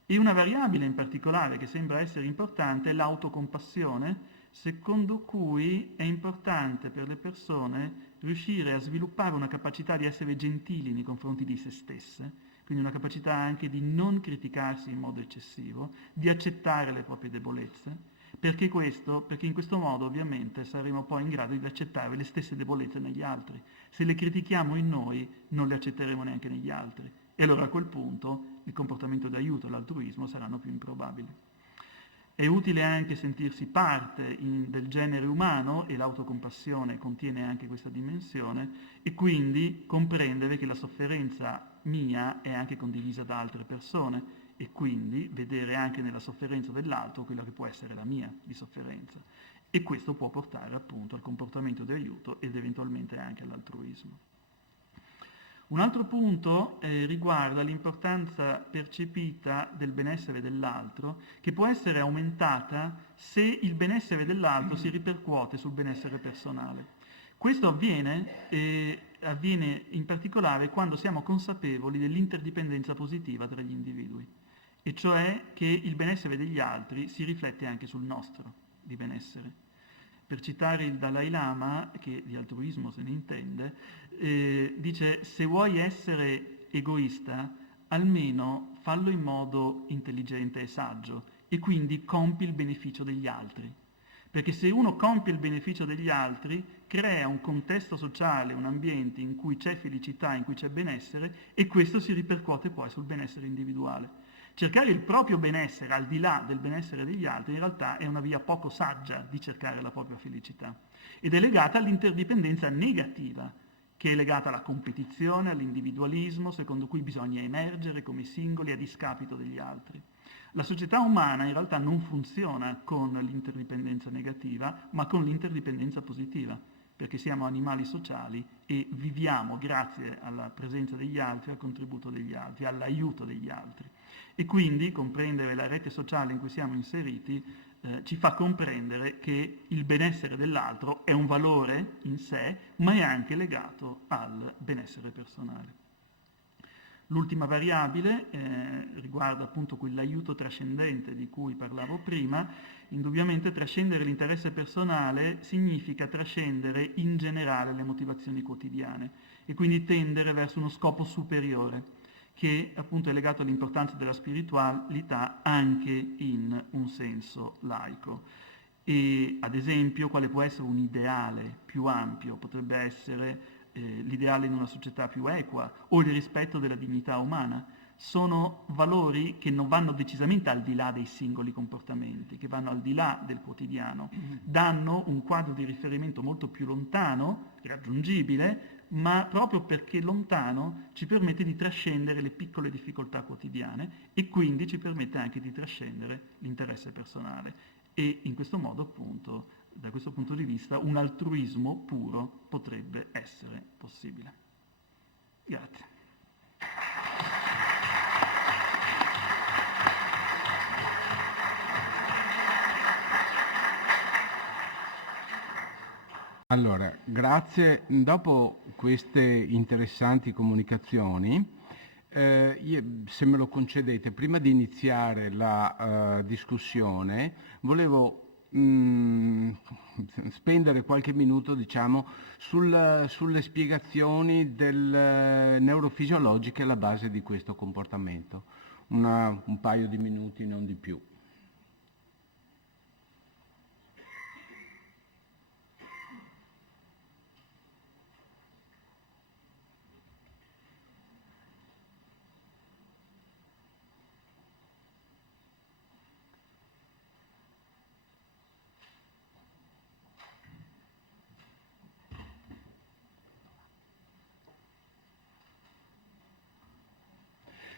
E una variabile in particolare che sembra essere importante è l'autocompassione, secondo cui è importante per le persone riuscire a sviluppare una capacità di essere gentili nei confronti di se stesse, quindi una capacità anche di non criticarsi in modo eccessivo, di accettare le proprie debolezze, perché in questo modo ovviamente saremo poi in grado di accettare le stesse debolezze negli altri. Se le critichiamo in noi, non le accetteremo neanche negli altri. E allora a quel punto il comportamento di aiuto e l'altruismo saranno più improbabili. È utile anche sentirsi parte del genere umano e l'autocompassione contiene anche questa dimensione e quindi comprendere che la sofferenza mia è anche condivisa da altre persone e quindi vedere anche nella sofferenza dell'altro quella che può essere la mia di sofferenza. E questo può portare appunto al comportamento di aiuto ed eventualmente anche all'altruismo. Un altro punto riguarda l'importanza percepita del benessere dell'altro, che può essere aumentata se il benessere dell'altro si ripercuote sul benessere personale. Questo avviene in particolare quando siamo consapevoli dell'interdipendenza positiva tra gli individui, e cioè che il benessere degli altri si riflette anche sul nostro di benessere. Per citare il Dalai Lama, che di altruismo se ne intende, dice: se vuoi essere egoista, almeno fallo in modo intelligente e saggio e quindi compi il beneficio degli altri. Perché se uno compie il beneficio degli altri, crea un contesto sociale, un ambiente in cui c'è felicità, in cui c'è benessere e questo si ripercuote poi sul benessere individuale. Cercare il proprio benessere al di là del benessere degli altri in realtà è una via poco saggia di cercare la propria felicità ed è legata all'interdipendenza negativa, che è legata alla competizione, all'individualismo, secondo cui bisogna emergere come singoli a discapito degli altri. La società umana in realtà non funziona con l'interdipendenza negativa, ma con l'interdipendenza positiva, perché siamo animali sociali e viviamo grazie alla presenza degli altri, al contributo degli altri, all'aiuto degli altri. E quindi comprendere la rete sociale in cui siamo inseriti ci fa comprendere che il benessere dell'altro è un valore in sé, ma è anche legato al benessere personale. L'ultima variabile riguarda appunto quell'aiuto trascendente di cui parlavo prima. Indubbiamente trascendere l'interesse personale significa trascendere in generale le motivazioni quotidiane e quindi tendere verso uno scopo superiore, che appunto è legato all'importanza della spiritualità anche in un senso laico. E ad esempio quale può essere un ideale più ampio? Potrebbe essere l'ideale in una società più equa o il rispetto della dignità umana, sono valori che non vanno decisamente al di là dei singoli comportamenti, che vanno al di là del quotidiano, danno un quadro di riferimento molto più lontano, raggiungibile, ma proprio perché lontano ci permette di trascendere le piccole difficoltà quotidiane e quindi ci permette anche di trascendere l'interesse personale. E in questo modo, appunto, da questo punto di vista, un altruismo puro potrebbe essere possibile. Grazie. Allora, grazie. Dopo queste interessanti comunicazioni, se me lo concedete, prima di iniziare la discussione, volevo spendere qualche minuto, diciamo, sulle spiegazioni neurofisiologiche alla base di questo comportamento. Un paio di minuti, non di più.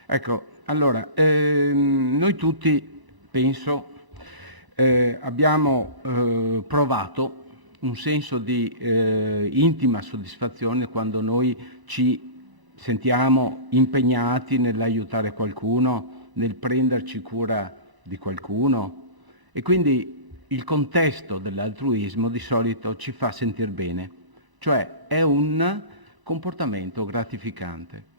Ecco, allora, noi tutti, penso, abbiamo provato un senso di intima soddisfazione quando noi ci sentiamo impegnati nell'aiutare qualcuno, nel prenderci cura di qualcuno, e quindi il contesto dell'altruismo di solito ci fa sentire bene, cioè è un comportamento gratificante.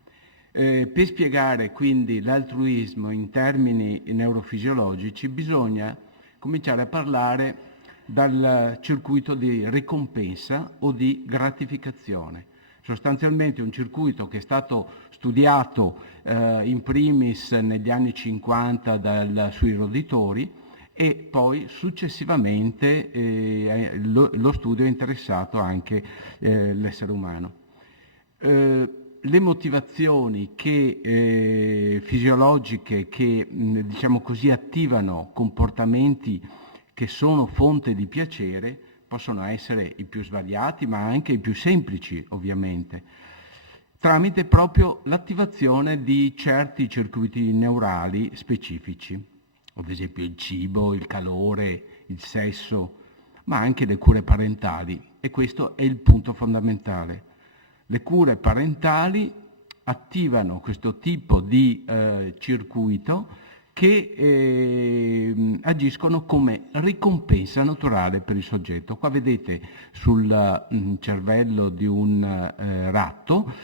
Per spiegare quindi l'altruismo in termini neurofisiologici bisogna cominciare a parlare dal circuito di ricompensa o di gratificazione. Sostanzialmente un circuito che è stato studiato in primis negli anni 50 sui roditori e poi successivamente lo studio ha interessato anche l'essere umano. Le motivazioni fisiologiche che diciamo così attivano comportamenti che sono fonte di piacere possono essere i più svariati, ma anche i più semplici, ovviamente, tramite proprio l'attivazione di certi circuiti neurali specifici, ad esempio il cibo, il calore, il sesso, ma anche le cure parentali, e questo è il punto fondamentale. Le cure parentali attivano questo tipo di circuito che agiscono come ricompensa naturale per il soggetto. Qua vedete sul cervello di un ratto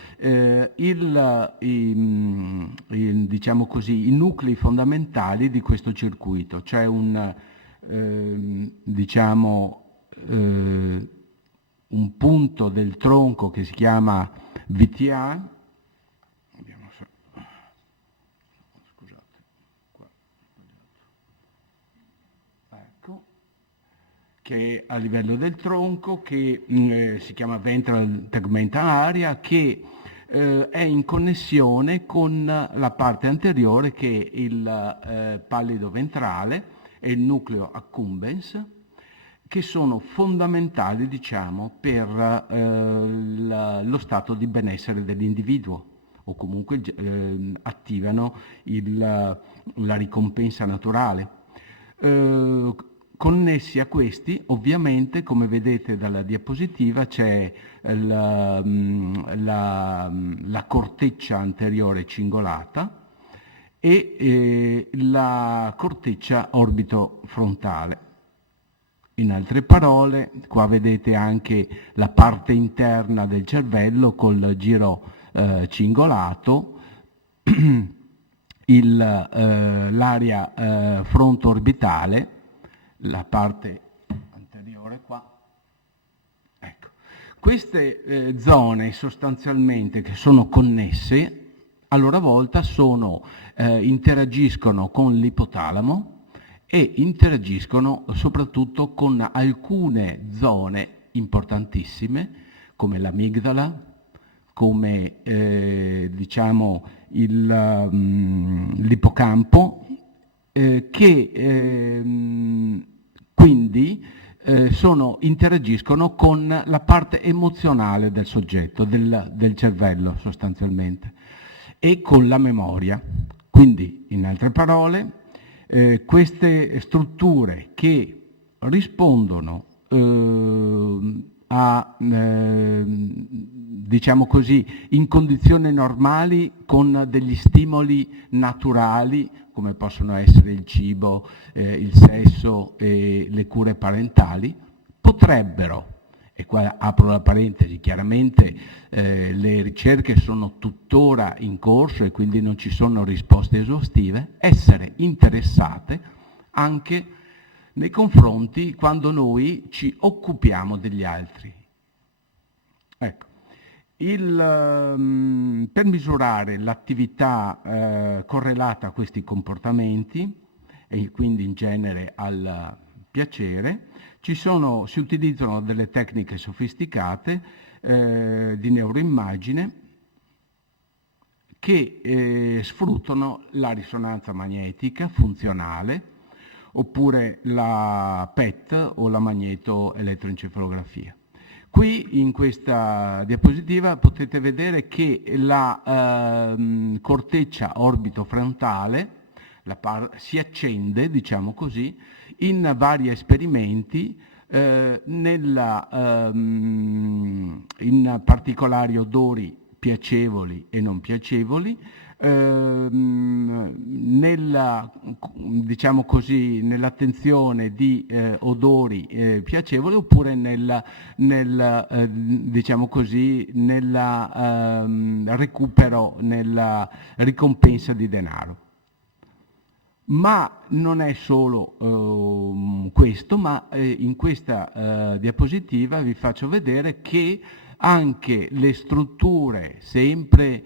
diciamo così, i nuclei fondamentali di questo circuito. C'è un punto del tronco che si chiama VTA, ecco, che è a livello del tronco, che si chiama ventral tegmental area, che è in connessione con la parte anteriore, che è il pallido ventrale e il nucleo accumbens, che sono fondamentali, diciamo, per lo stato di benessere dell'individuo, o comunque attivano la ricompensa naturale. Connessi a questi, ovviamente, come vedete dalla diapositiva, c'è la corteccia anteriore cingolata e la corteccia orbitofrontale. In altre parole, qua vedete anche la parte interna del cervello col giro cingolato, l'area fronto-orbitale, la parte anteriore qua. Ecco. Queste zone sostanzialmente che sono connesse, a loro volta interagiscono con l'ipotalamo e interagiscono soprattutto con alcune zone importantissime come l'amigdala, come diciamo l'ippocampo, che quindi interagiscono con la parte emozionale del soggetto, del cervello sostanzialmente, e con la memoria. Quindi, in altre parole, queste strutture che rispondono diciamo così, in condizioni normali con degli stimoli naturali, come possono essere il cibo, il sesso e le cure parentali, potrebbero, e qua apro la parentesi, chiaramente le ricerche sono tuttora in corso e quindi non ci sono risposte esaustive, essere interessate anche nei confronti quando noi ci occupiamo degli altri. Ecco, per misurare l'attività correlata a questi comportamenti e quindi in genere al piacere, si utilizzano delle tecniche sofisticate di neuroimmagine che sfruttano la risonanza magnetica funzionale, oppure la PET o la magnetoelettroencefalografia. Qui in questa diapositiva potete vedere che la corteccia orbitofrontale si accende, diciamo così, in vari esperimenti in particolari odori piacevoli e non piacevoli, diciamo così, nell'attenzione di odori piacevoli, oppure diciamo così, recupero, nella ricompensa di denaro. Ma non è solo questo, ma in questa diapositiva vi faccio vedere che anche le strutture sempre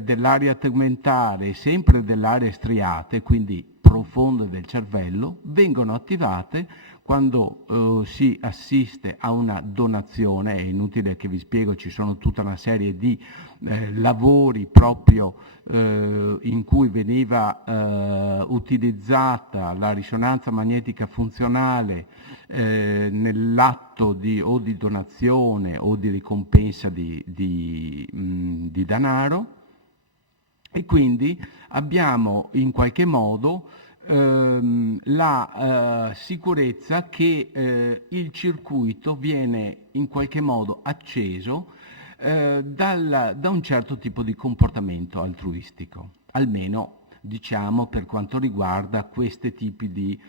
dell'area tegmentale, sempre dell'area striate, quindi profonde del cervello, vengono attivate quando si assiste a una donazione. È inutile che vi spiego, ci sono tutta una serie di lavori proprio in cui veniva utilizzata la risonanza magnetica funzionale nell'atto o di donazione o di ricompensa di denaro, e quindi abbiamo in qualche modo la sicurezza che il circuito viene in qualche modo acceso da un certo tipo di comportamento altruistico, almeno diciamo per quanto riguarda questi tipi di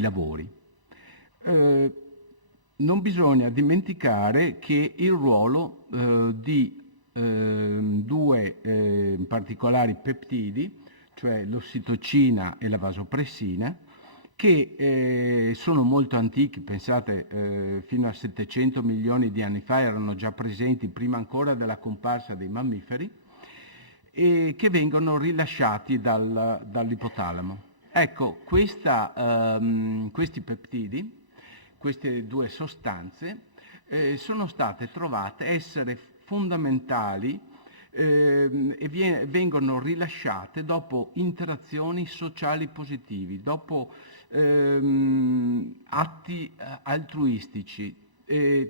lavori. Non bisogna dimenticare che il ruolo di due particolari peptidi, cioè l'ossitocina e la vasopressina, che sono molto antichi, pensate fino a 700 milioni di anni fa erano già presenti, prima ancora della comparsa dei mammiferi, e che vengono rilasciati dall'ipotalamo. Ecco, questi peptidi, queste due sostanze, sono state trovate essere fondamentali e vengono rilasciate dopo interazioni sociali positivi, dopo atti altruistici.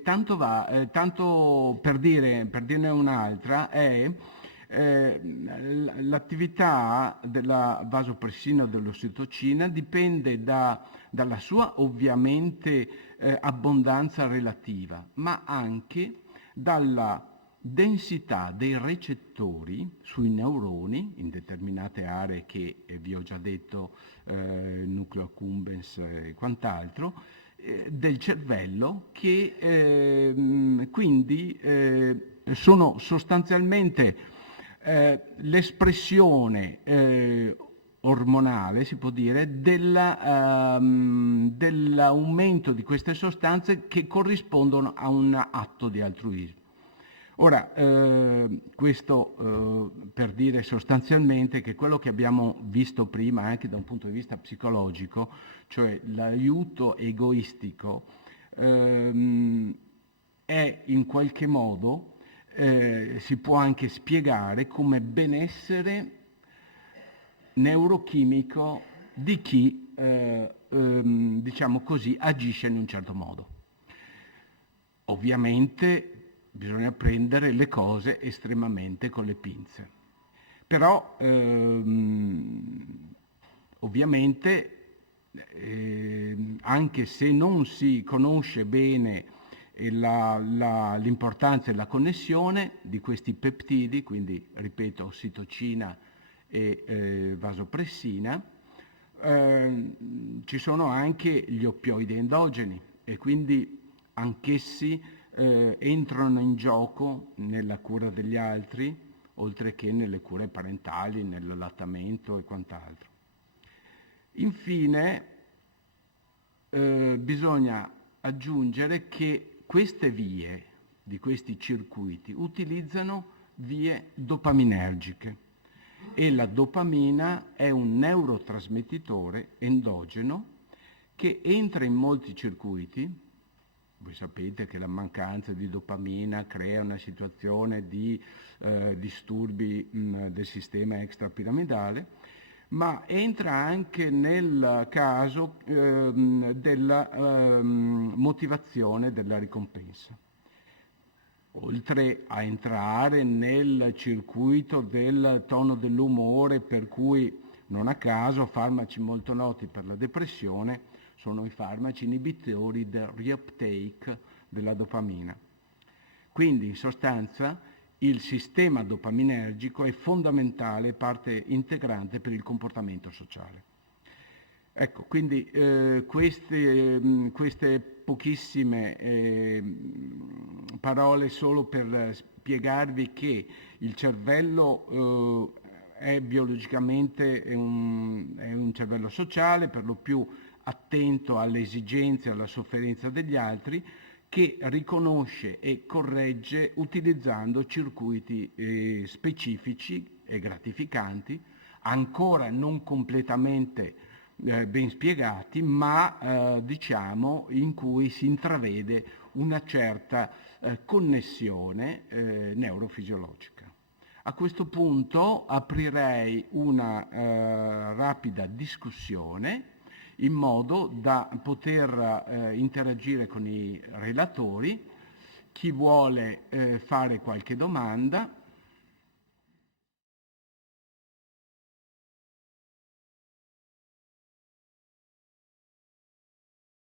Tanto per dirne un'altra, è l'attività della vasopressina o dell'ossitocina dipende dalla sua ovviamente abbondanza relativa, ma anche dalla densità dei recettori sui neuroni in determinate aree che vi ho già detto, nucleo accumbens e quant'altro, del cervello, che quindi sono sostanzialmente l'espressione ormonale, si può dire, dell'aumento di queste sostanze che corrispondono a un atto di altruismo. Ora, questo per dire sostanzialmente che quello che abbiamo visto prima, anche da un punto di vista psicologico, cioè l'aiuto egoistico, è in qualche modo si può anche spiegare come benessere neurochimico di chi, diciamo così, agisce in un certo modo. Ovviamente bisogna prendere le cose estremamente con le pinze, però ovviamente anche se non si conosce bene l'importanza e la connessione di questi peptidi, quindi ripeto ossitocina e vasopressina, ci sono anche gli oppioidi endogeni e quindi anch'essi entrano in gioco nella cura degli altri, oltre che nelle cure parentali, nell'allattamento e quant'altro. Infine bisogna aggiungere che queste vie di questi circuiti utilizzano vie dopaminergiche e la dopamina è un neurotrasmettitore endogeno che entra in molti circuiti. Voi sapete che la mancanza di dopamina crea una situazione di disturbi del sistema extrapiramidale, ma entra anche nel caso della motivazione della ricompensa. Oltre a entrare nel circuito del tono dell'umore, per cui non a caso farmaci molto noti per la depressione sono i farmaci inibitori del reuptake della dopamina. Quindi in sostanza il sistema dopaminergico è fondamentale, parte integrante per il comportamento sociale. Ecco, quindi queste pochissime parole solo per spiegarvi che il cervello è biologicamente è un cervello sociale, per lo più attento alle esigenze e alla sofferenza degli altri, che riconosce e corregge utilizzando circuiti specifici e gratificanti, ancora non completamente ben spiegati, ma diciamo in cui si intravede una certa connessione neurofisiologica. A questo punto aprirei una rapida discussione in modo da poter interagire con i relatori. Chi vuole fare qualche domanda